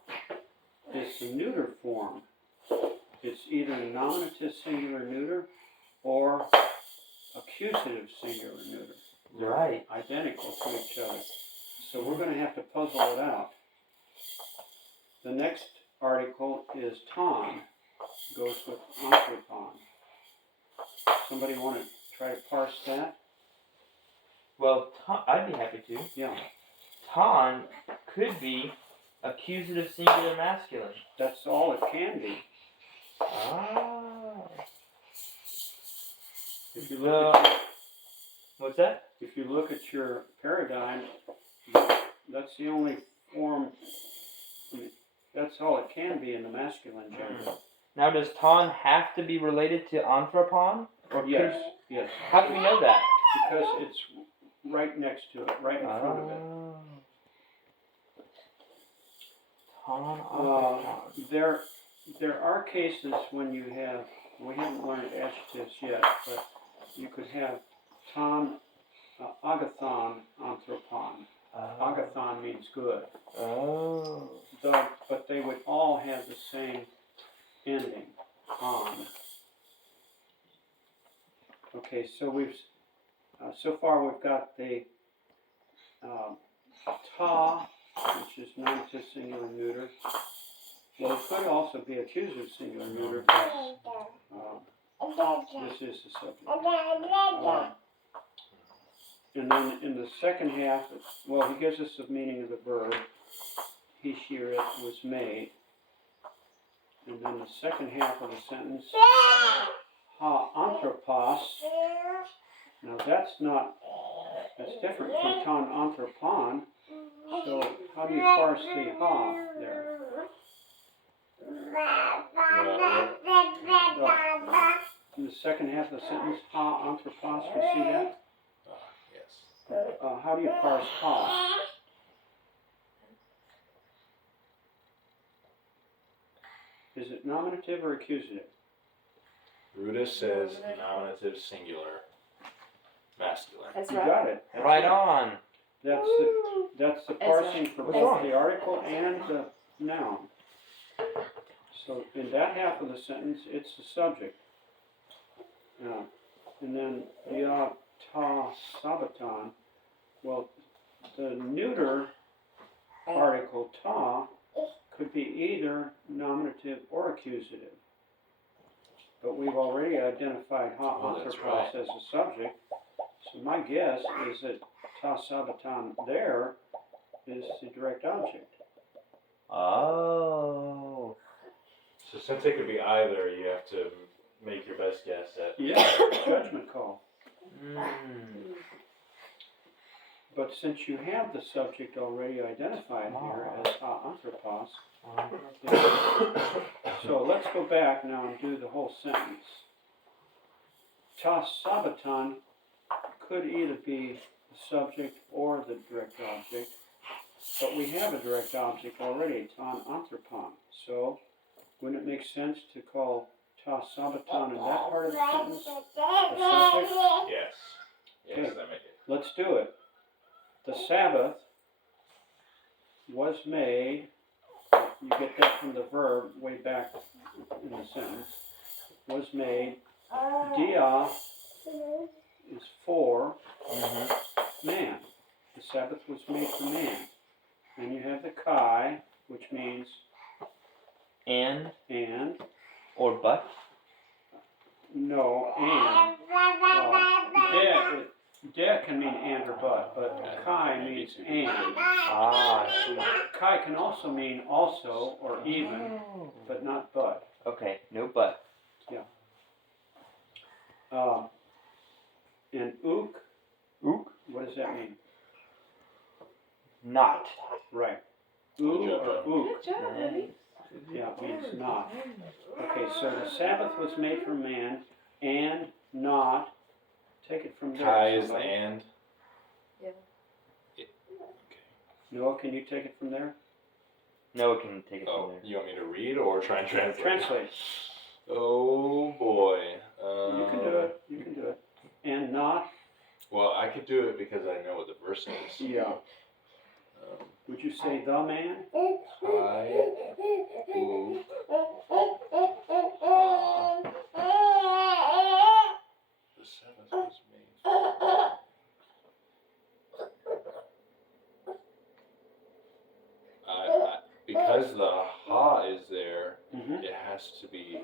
is the neuter form. It's either nominative singular neuter or accusative singular neuter. They're Right. identical to each other. So we're going to have to puzzle it out. The next article is ton, goes with anthropon. Somebody want to try to parse that? Well, I'd be happy to. Yeah, Ton could be accusative singular masculine. that's all it can be. Ah. If you look at What's that? if you look at your paradigm, that's the only form. I mean, that's all it can be in the masculine gender. Now, does ton have to be related to anthropon? Or Yes, could, yes, how do we know that? because it's right next to it, right in front of it. Ton anthropon. There are cases when you have, we haven't learned adjectives yet, but you could have ton, agathon, anthropon. Agathon means good. Oh. But they would all have the same ending, on. Okay, so we've, so far we've got the ta, which is nominative singular neuter. Well, it could also be accusative singular neuter. This is the subject. And then in the second half, well, he gives us the meaning of the verb. He, she, or it was made. And then the second half of the sentence, ha anthropos. Now that's different from ton anthropon. So how do you parse the ha there? In the second half of the sentence, ha anthropos, you see that? Yes. How do you parse ha? Is it nominative or accusative? Brutus says nominative singular masculine. That's You right. got it. Right on. That's the parsing for What's both wrong? the article and the noun. So in that half of the sentence, it's the subject. And then dia ta sabaton. Well, the neuter article ta could be either nominative or accusative. But we've already identified ha that's anthropos right. as a subject. So my guess is that ta sabaton there is the direct object. Oh. So since it could be either, you have to make your best guess at. Yeah, judgment call. Mm. But since you have the subject already identified here as ha anthropos, so let's go back now and do the whole sentence. Ta sabaton could either be the subject or the direct object, but we have a direct object already, ton anthropon. So wouldn't it make sense to call ta sabaton in that part of the sentence the subject? Yes. Yes, Okay. that makes it. Let's do it. The Sabbath was made, you get that from the verb way back in the sentence, was made, dia is for Mm-hmm. man. The Sabbath was made for man. And you have the chi, which means And and. or but. No, and. De can mean and or but chi means and. Ah, I see. Chi can also mean also or even, but not but. Okay, no but. And ook, Ook? what does that mean? Not. Right. Oo Good job, or John. ook, Good job, Libby. yeah, means not. Okay, so the Sabbath was made for man and not. Take it from there. Chi is the somebody. and. Yeah. Noah, can you take it from there? No, it can take it Oh, from there. you want me to read or try and translate? Translate. Oh boy. You can do it. You can do it. And not. Well, I could do it because I know what the verse is. Yeah. Would you say the man? Chi, oo, the Sabbath was made. Because the ha is there, Mm-hmm. it has to be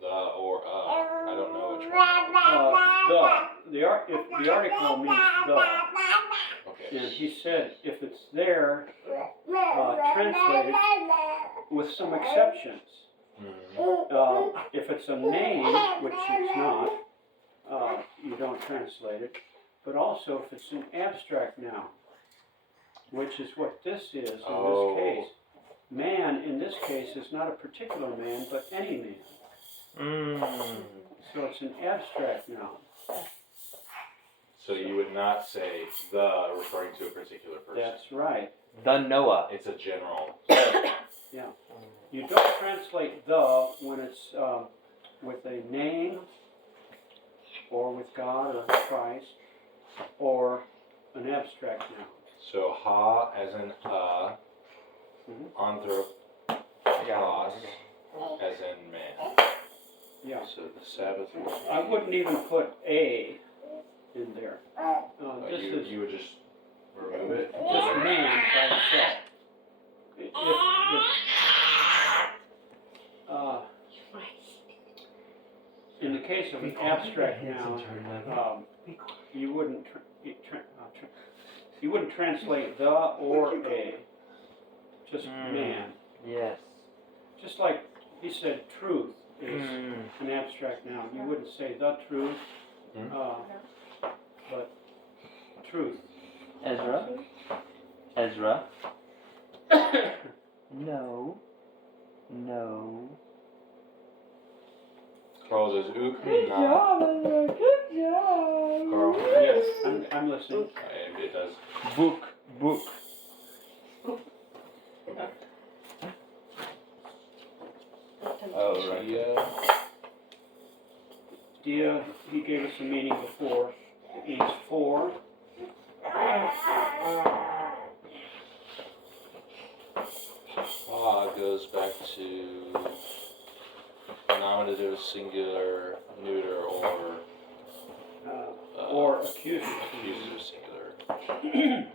the or I don't know which one. If the article means the, Okay. and he said if it's there, translated with some exceptions. Mhm. If it's a name, which it's not, you don't translate it. But also if it's an abstract noun, which is what this is in Oh. this case. Man, in this case, is not a particular man, but any man. So it's an abstract noun. So you would not say the referring to a particular person. That's right. The Noah. It's a general. You don't translate the when it's with a name or with God or Christ or an abstract noun. So ha as in anthropos as in man. Yeah. So the Sabbath was I wouldn't even put a in there. This is you would just remove it? just man by itself. In the case of an abstract noun, you wouldn't you wouldn't translate the or a, just man. Yes. Just like he said, truth is an abstract noun. You wouldn't say the truth, but truth. Ezra? Ezra? No. No. Carl says ook Good not. job, Ezra. Good job. Carl. Yes, I'm listening. It does. Book. Book. Oh, right. Dia, he gave us a meaning before. It means for. Goes back to nominative, singular, neuter, Or accusative. Singular.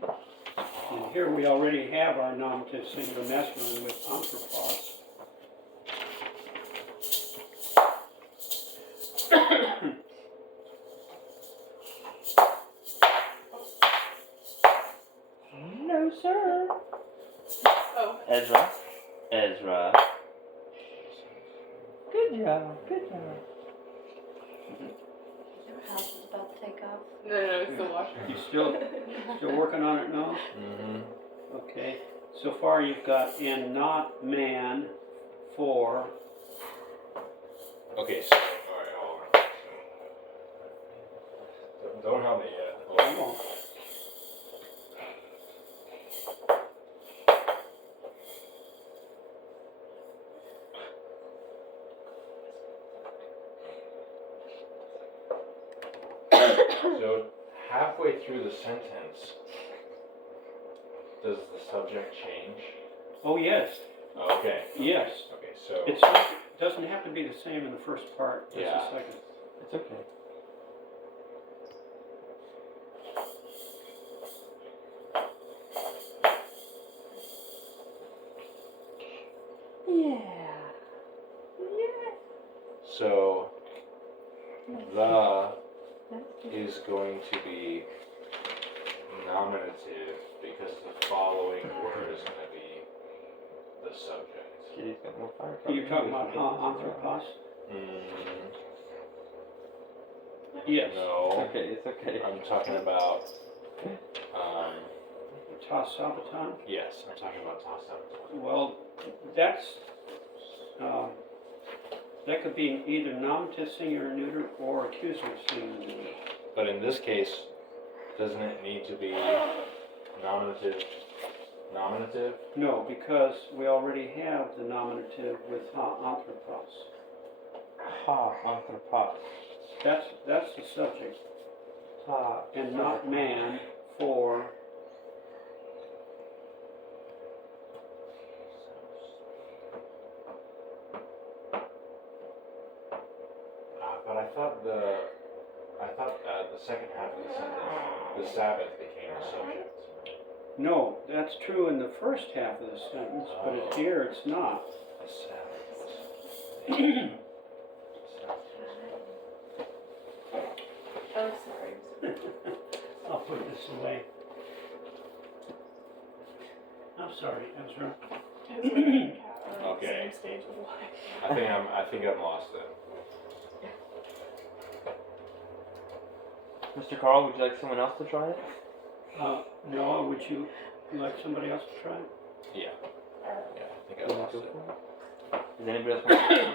And here we already have our nominative singular masculine with anthropos. No, sir. Oh. Ezra. Ezra. Good job. Good job. Your house is about to take off. No, it's the washer. You still working on it now? Mm-hmm. Okay. So far you've got and not man for. Okay, so, alright, hold on. Don't help me yet. Hold on. I won't. So, halfway through the sentence, does the subject change? Oh yes, Okay. yes. Okay, so. It doesn't have to be the same in the first part as Yeah. the second. It's okay. the is going to be nominative because the following word is going to be the subject. Kitty's got more fire. You're talking about anthropos? Mm, Yes. no. Okay, it's okay. I'm talking about, Ta sabaton? yes, I'm talking about Tasabaton. Well, that's, that could be either nominative, singular, neuter, or accusative, singular, neuter. But in this case, doesn't it need to be nominative? Nominative? No, because we already have the nominative with anthropos. Ha, anthropos. That's the subject, Ha. and not man for. But I thought the second half of the sentence, the Sabbath became the subject. No, that's true in the first half of the sentence, but here it's not. The Sabbath. Oh, sorry. I'll put this away. I'm sorry, Ezra. Okay. Same stage of life. I think I'm lost then. Mr. Carl, would you like someone else to try it? Noah, would you like somebody else to try it? Yeah. Yeah, I think I You wanna lost go it. for it? Does anybody else want to try it?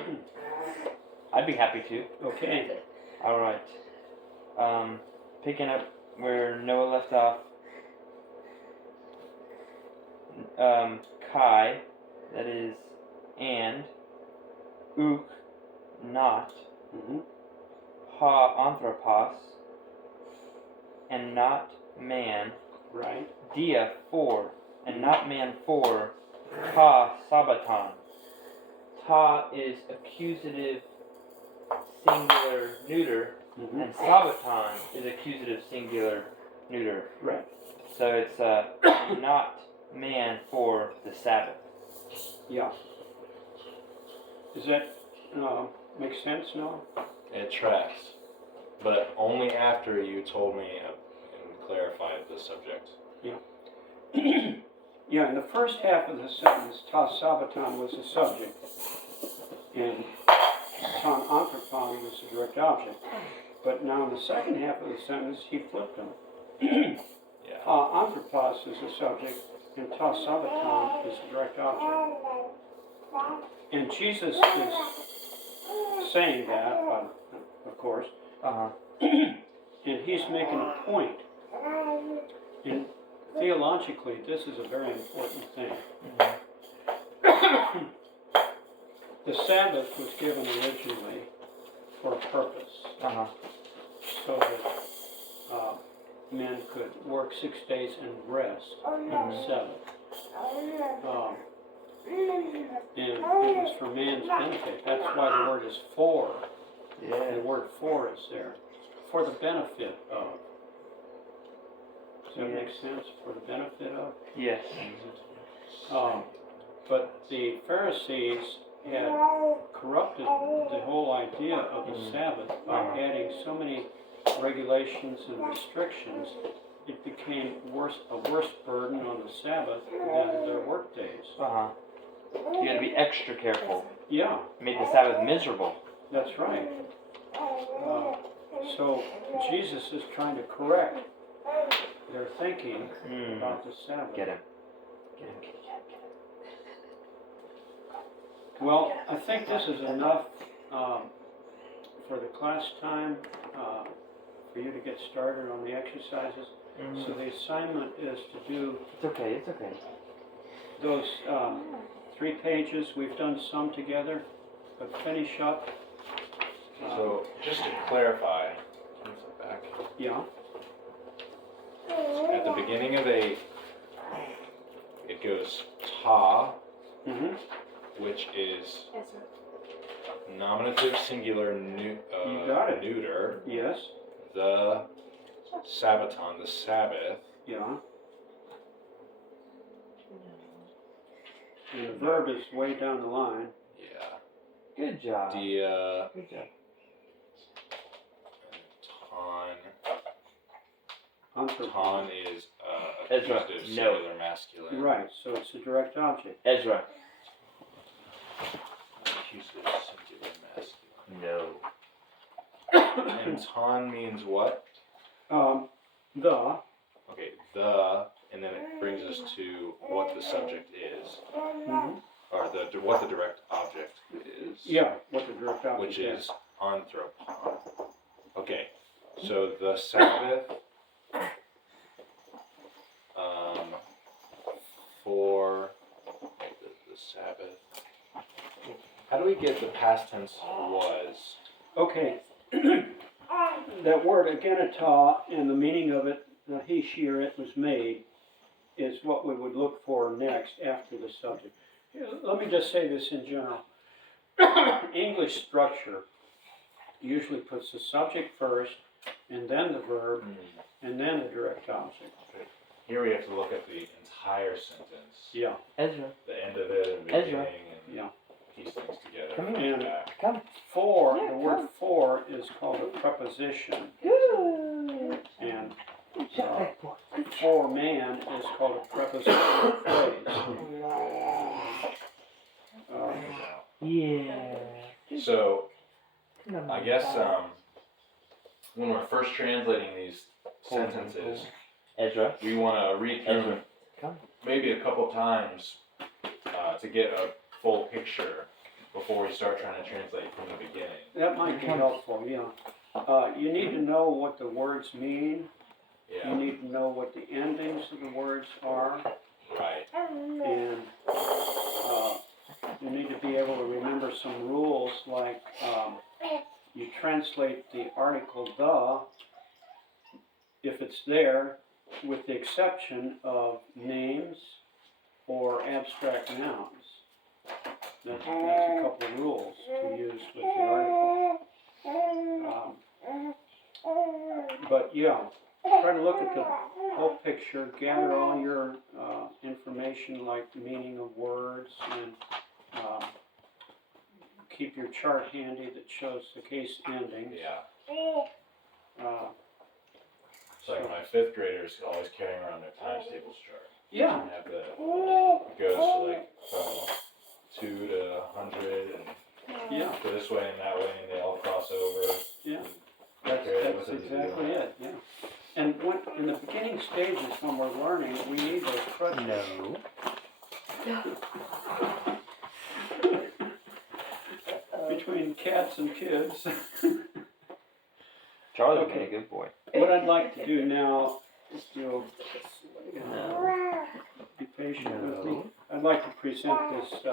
I'd be happy to. Okay. Alright. Picking up where Noah left off. Kai, that is, and. Ook, not. Mm-hmm. Ha, anthropos. And not man. Right. Dia, for. And not man for. Ta, sabaton. Ta is accusative singular neuter. Mm-hmm. And sabaton is accusative singular neuter. Right. So it's not man for the Sabbath. Yeah. Does that make sense, Noah? It tracks. But only after you told me and clarified the subject. Yeah, in the first half of the sentence, ta sabaton was the subject, and ton anthropon was the direct object. But now in the second half of the sentence, he flipped them. Yeah. Ta anthropos is the subject, and ta sabaton is the direct object. And Jesus is saying that, of course, Uh-huh. and he's making a point. And theologically, this is a very important thing. The Sabbath was given originally for a purpose, Uh-huh. so that men could work 6 days and rest on the seventh. And it was for man's benefit. That's why the word is for. Yeah. The word for is there. For the benefit of. Does that make sense? For the benefit of? Yes. But the Pharisees had corrupted the whole idea of the Sabbath by adding so many regulations and restrictions. It became a worse burden on the Sabbath than their work days. Uh-huh. You gotta be extra careful. Yeah, Made the Sabbath miserable. that's right. So Jesus is trying to correct their thinking about the Sabbath. Get him. Get him. Well, I think this is enough for the class time, for you to get started on the exercises. So the assignment is to do It's okay, it's okay. those 3 pages. We've done some together, but finish up. So, just to clarify, can you flip back? Yeah. At the beginning of it goes ta, Mm-hmm. which is nominative singular You got it. neuter. Yes. The Sabbaton, the Sabbath. Yeah. And the verb is way down the line. Yeah. Good job. The Good job. Anthropon. Ton is Ezra, accusative, no. singular, masculine. Right, so it's a direct object. Ezra. Accusative, singular, masculine. No. And ton means what? The, Okay, and then it brings us to what the subject is, mhm. or what the direct object is. Yeah, what the direct object Which is. is anthropon. Okay, so the Sabbath, for the Sabbath. How do we get the past tense was? Okay, that word agenita and the meaning of it, he, she, or it was made, is what we would look for next after the subject. Let me just say this in general. English structure usually puts the subject first, and then the verb, and then the direct object. Here we have to look at the entire sentence. Yeah. Ezra. The end of it and the Ezra. beginning and Yeah. piece things together. Come and here. back. Come. For, Yeah, the word come. for is called a preposition, Good. and Good boy. for man is called a prepositional phrase. Yeah. So, No, I guess when we're first translating these sentences, Ezra. we want to read through Ezra. them Come. maybe a couple times to get a full picture before we start trying to translate from the beginning. That might be helpful, yeah. You need to know what the words mean. You Yeah, need to know what the endings of the words are, right. and you need to be able to remember some rules, like you translate the article the, if it's there, with the exception of names or abstract nouns. That's a couple of rules to use with the article. But yeah, try to look at the whole picture, gather all your information like the meaning of words, and keep your chart handy that shows the case endings. Yeah. It's like my fifth graders always carrying around their times tables chart. Yeah, And have the, it goes to like from 2 to 100 and yeah, go this way and that way and they all cross over. yeah. And carry it That's with us. exactly it, yeah. And when, in the beginning stages when we're learning, we need those crutches. No. Between cats and kids. Charlie would Okay. be a good boy. What I'd like to do now, if you'll No. be patient with me, No. I'd like to present this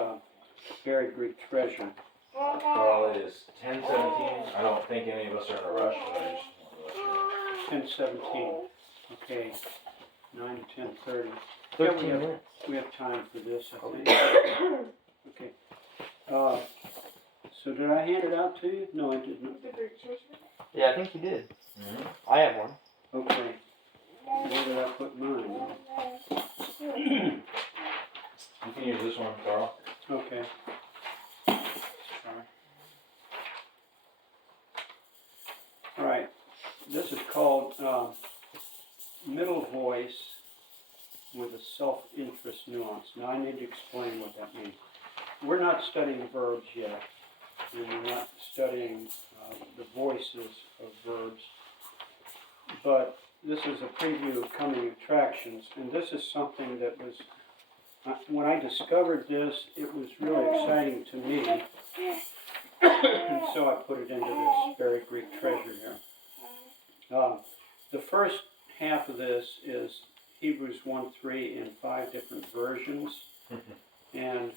buried Greek treasure. Carl, it is 10:17. I don't think any of us are in a rush, but I just want to let you know. 10:17. Okay, 9 to 10:30. 13 Yeah, minutes. we have time for this, I think. Okay. So did I hand it out to you? No, I didn't. Yeah, I think you did. Mm-hmm. I have one. Okay. Where did I put mine? You can use this one, Carl. Okay. Sorry. All right. This is called middle voice with a self-interest nuance. Now I need to explain what that means. We're not studying verbs yet, and we're not studying the voices of verbs, but this is a preview of coming attractions, and this is something that was, when I discovered this, it was really exciting to me, and so I put it into this buried Greek treasure here. The first half of this is Hebrews 1:3 in 5 different versions, and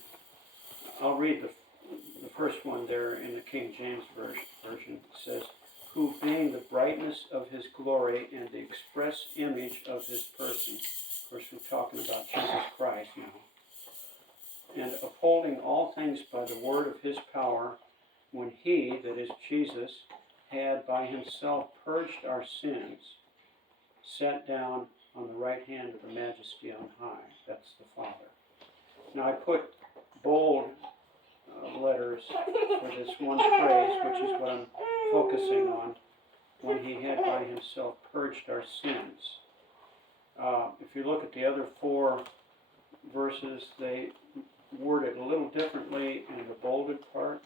I'll read the first one there in the King James version. It says, "Who being the brightness of his glory and the express image of his person," of course we're talking about Jesus Christ now, "and upholding all things by the word of his power, when he," that is Jesus, "had by himself purged our sins, sat down on the right hand of the majesty on high." That's the Father. Now I put bold letters for this one phrase, which is what I'm focusing on, when he had by himself purged our sins. If you look at the other 4 verses, they word it a little differently in the bolded part.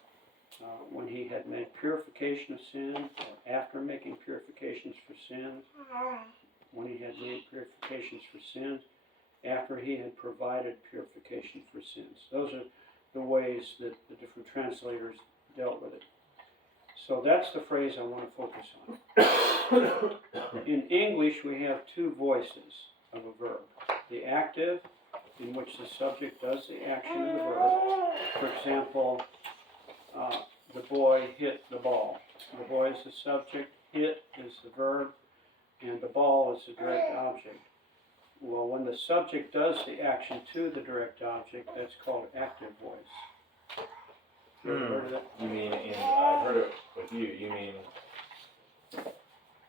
When he had made purification of sin, or after making purifications for sins, when he had made purifications for sins, after he had provided purification for sins. Those are the ways that the different translators dealt with it. So that's the phrase I want to focus on. In English, we have 2 voices of a verb. The active, in which the subject does the action of the verb. For example, the boy hit the ball. The boy is the subject, hit is the verb, and the ball is the direct object. Well, when the subject does the action to the direct object, that's called active voice. You ever heard of that? You mean, I've heard it with you, you mean,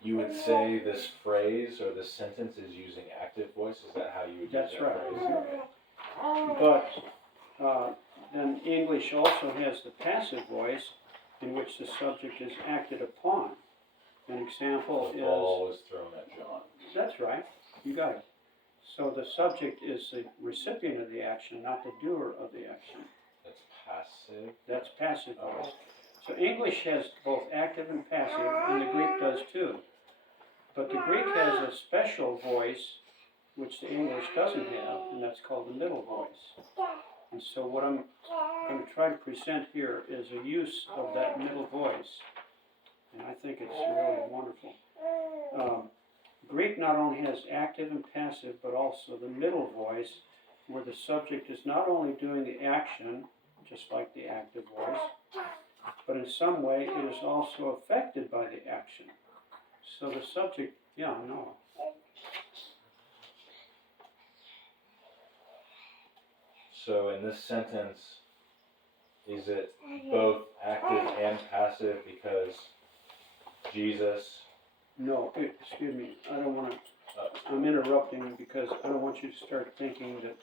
you would say this phrase or this sentence is using active voice? Is that how you would use That's that right. phrase? But then English also has the passive voice, in which the subject is acted upon. An example The is... ball was thrown at John. That's right. You got it. So the subject is the recipient of the action, not the doer of the action. That's passive? That's passive voice. So English has both active and passive, and the Greek does too. But the Greek has a special voice, which the English doesn't have, and that's called the middle voice. And so what I'm going to try to present here is a use of that middle voice. And I think it's really wonderful. Greek not only has active and passive, but also the middle voice, where the subject is not only doing the action, just like the active voice, but in some way it is also affected by the action. So the subject, yeah, no. So in this sentence, is it both active and passive because Jesus... No, excuse me, I don't want to, I'm interrupting because I don't want you to start thinking that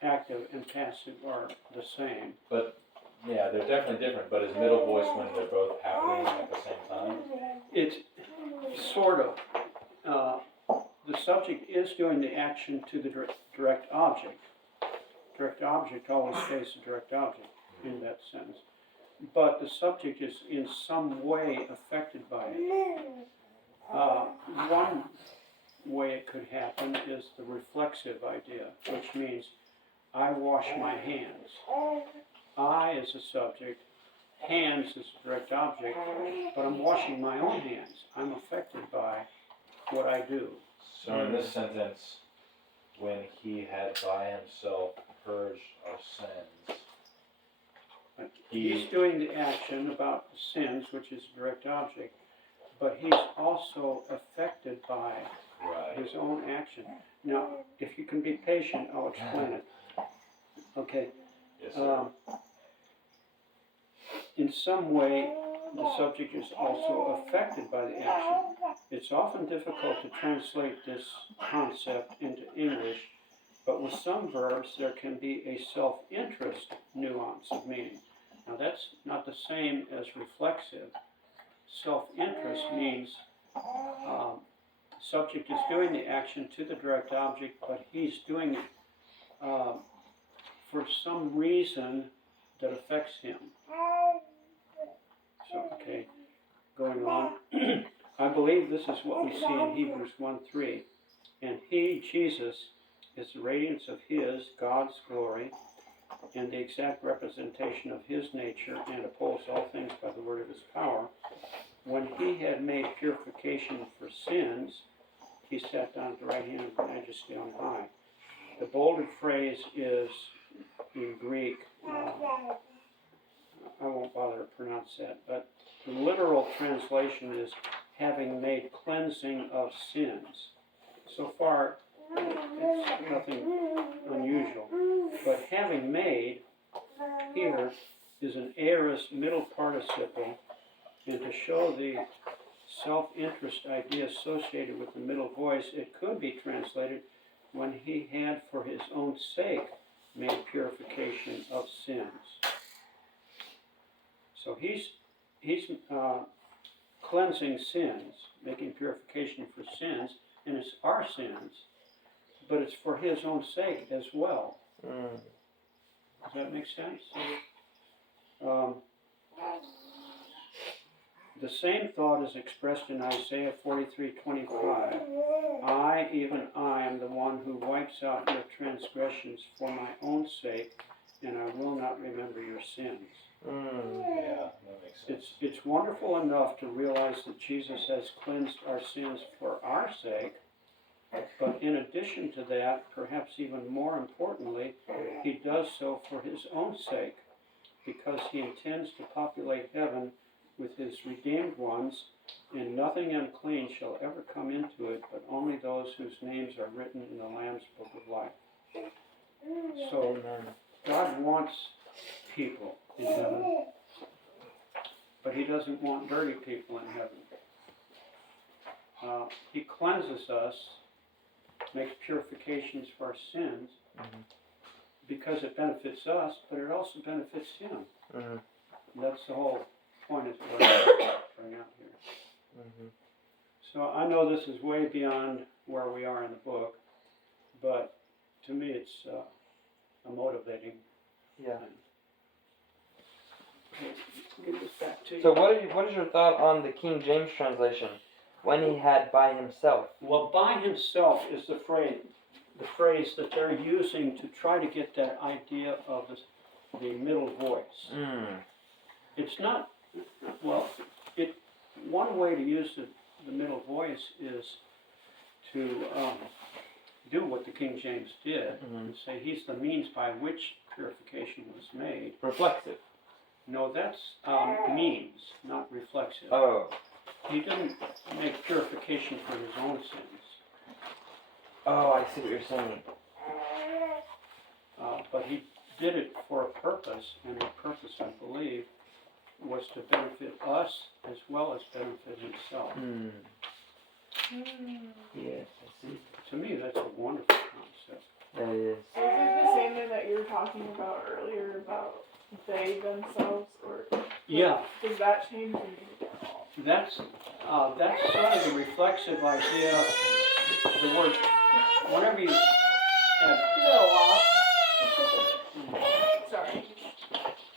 active and passive are the same. But, yeah, they're definitely different, but is middle voice when they're both happening at the same time? It's sort of. The subject is doing the action to the direct object. Direct object always stays the direct object in that sentence. But the subject is in some way affected by it. One way it could happen is the reflexive idea, which means I wash my hands. I is the subject, hands is the direct object, but I'm washing my own hands. I'm affected by what I do. So in this sentence, when he had by himself purged our sins, He's doing the action about the sins, which is the direct object, but he's also affected by his own action. Now, if you can be patient, I'll explain it. Okay. Yes, sir. In some way, the subject is also affected by the action. It's often difficult to translate this concept into English, but with some verbs there can be a self-interest nuance of meaning. Now that's not the same as reflexive. Self-interest means subject is doing the action to the direct object, but he's doing it for some reason that affects him. So, okay, going on. I believe this is what we see in Hebrews 1:3. And he, Jesus, is the radiance of his, God's glory, and the exact representation of his nature, and upholds all things by the word of his power. When he had made purification for sins, he sat down at the right hand of the Majesty on high. The bolded phrase is in Greek, I won't bother to pronounce that, but the literal translation is having made cleansing of sins. So far, it's nothing unusual. But having made here is an aorist middle participle, and to show the self-interest idea associated with the middle voice, it could be translated when he had for his own sake made purification of sins. So he's cleansing sins, making purification for sins, and it's our sins. but it's for his own sake as well. Mm. Does that make sense? The same thought is expressed in Isaiah 43:25. I, even I, am the one who wipes out your transgressions for my own sake, and I will not remember your sins. Mm. Yeah, that makes sense. It's wonderful enough to realize that Jesus has cleansed our sins for our sake, but in addition to that, perhaps even more importantly, he does so for his own sake, because he intends to populate heaven with his redeemed ones, and nothing unclean shall ever come into it, but only those whose names are written in the Lamb's Book of Life. So, God wants people in heaven, but he doesn't want dirty people in heaven. He cleanses us, makes purifications for our sins, because it benefits us, but it also benefits him. That's the whole point is what I'm bring out here. So I know this is way beyond where we are in the book, but to me it's a motivating Yeah. thing. Okay, give this back to you. So what is your thought on the King James translation? When he had by himself. Well, by himself is the phrase that they're using to try to get that idea of the middle voice. It's not, well, one way to use the middle voice is to do what the King James did and say he's the means by which purification was made. Reflexive. No, that's means, not reflexive. Oh. He didn't make purification for his own sins. Oh, I see what you're saying. But he did it for a purpose, and the purpose, I believe, was to benefit us as well as benefit himself. Yes, I see. To me, that's a wonderful concept. That is. Is it the same thing that you were talking about earlier about they themselves, or Yeah, does that change anything at all? that's sort of the reflexive idea. The word, whenever you add, Sorry.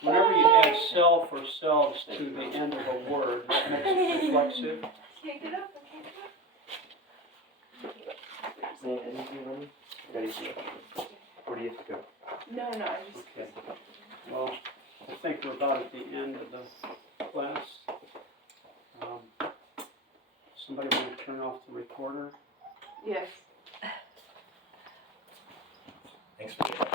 whenever you add self or selves to the end of a word, that makes it reflexive. Can't get up, I can't get up. Saying anything, Lenny? Ready to go. Where do you have to go? No, I just. Okay. Well, I think we're about at the end of the class. Somebody want to turn off the recorder? Yes. Thanks for doing that.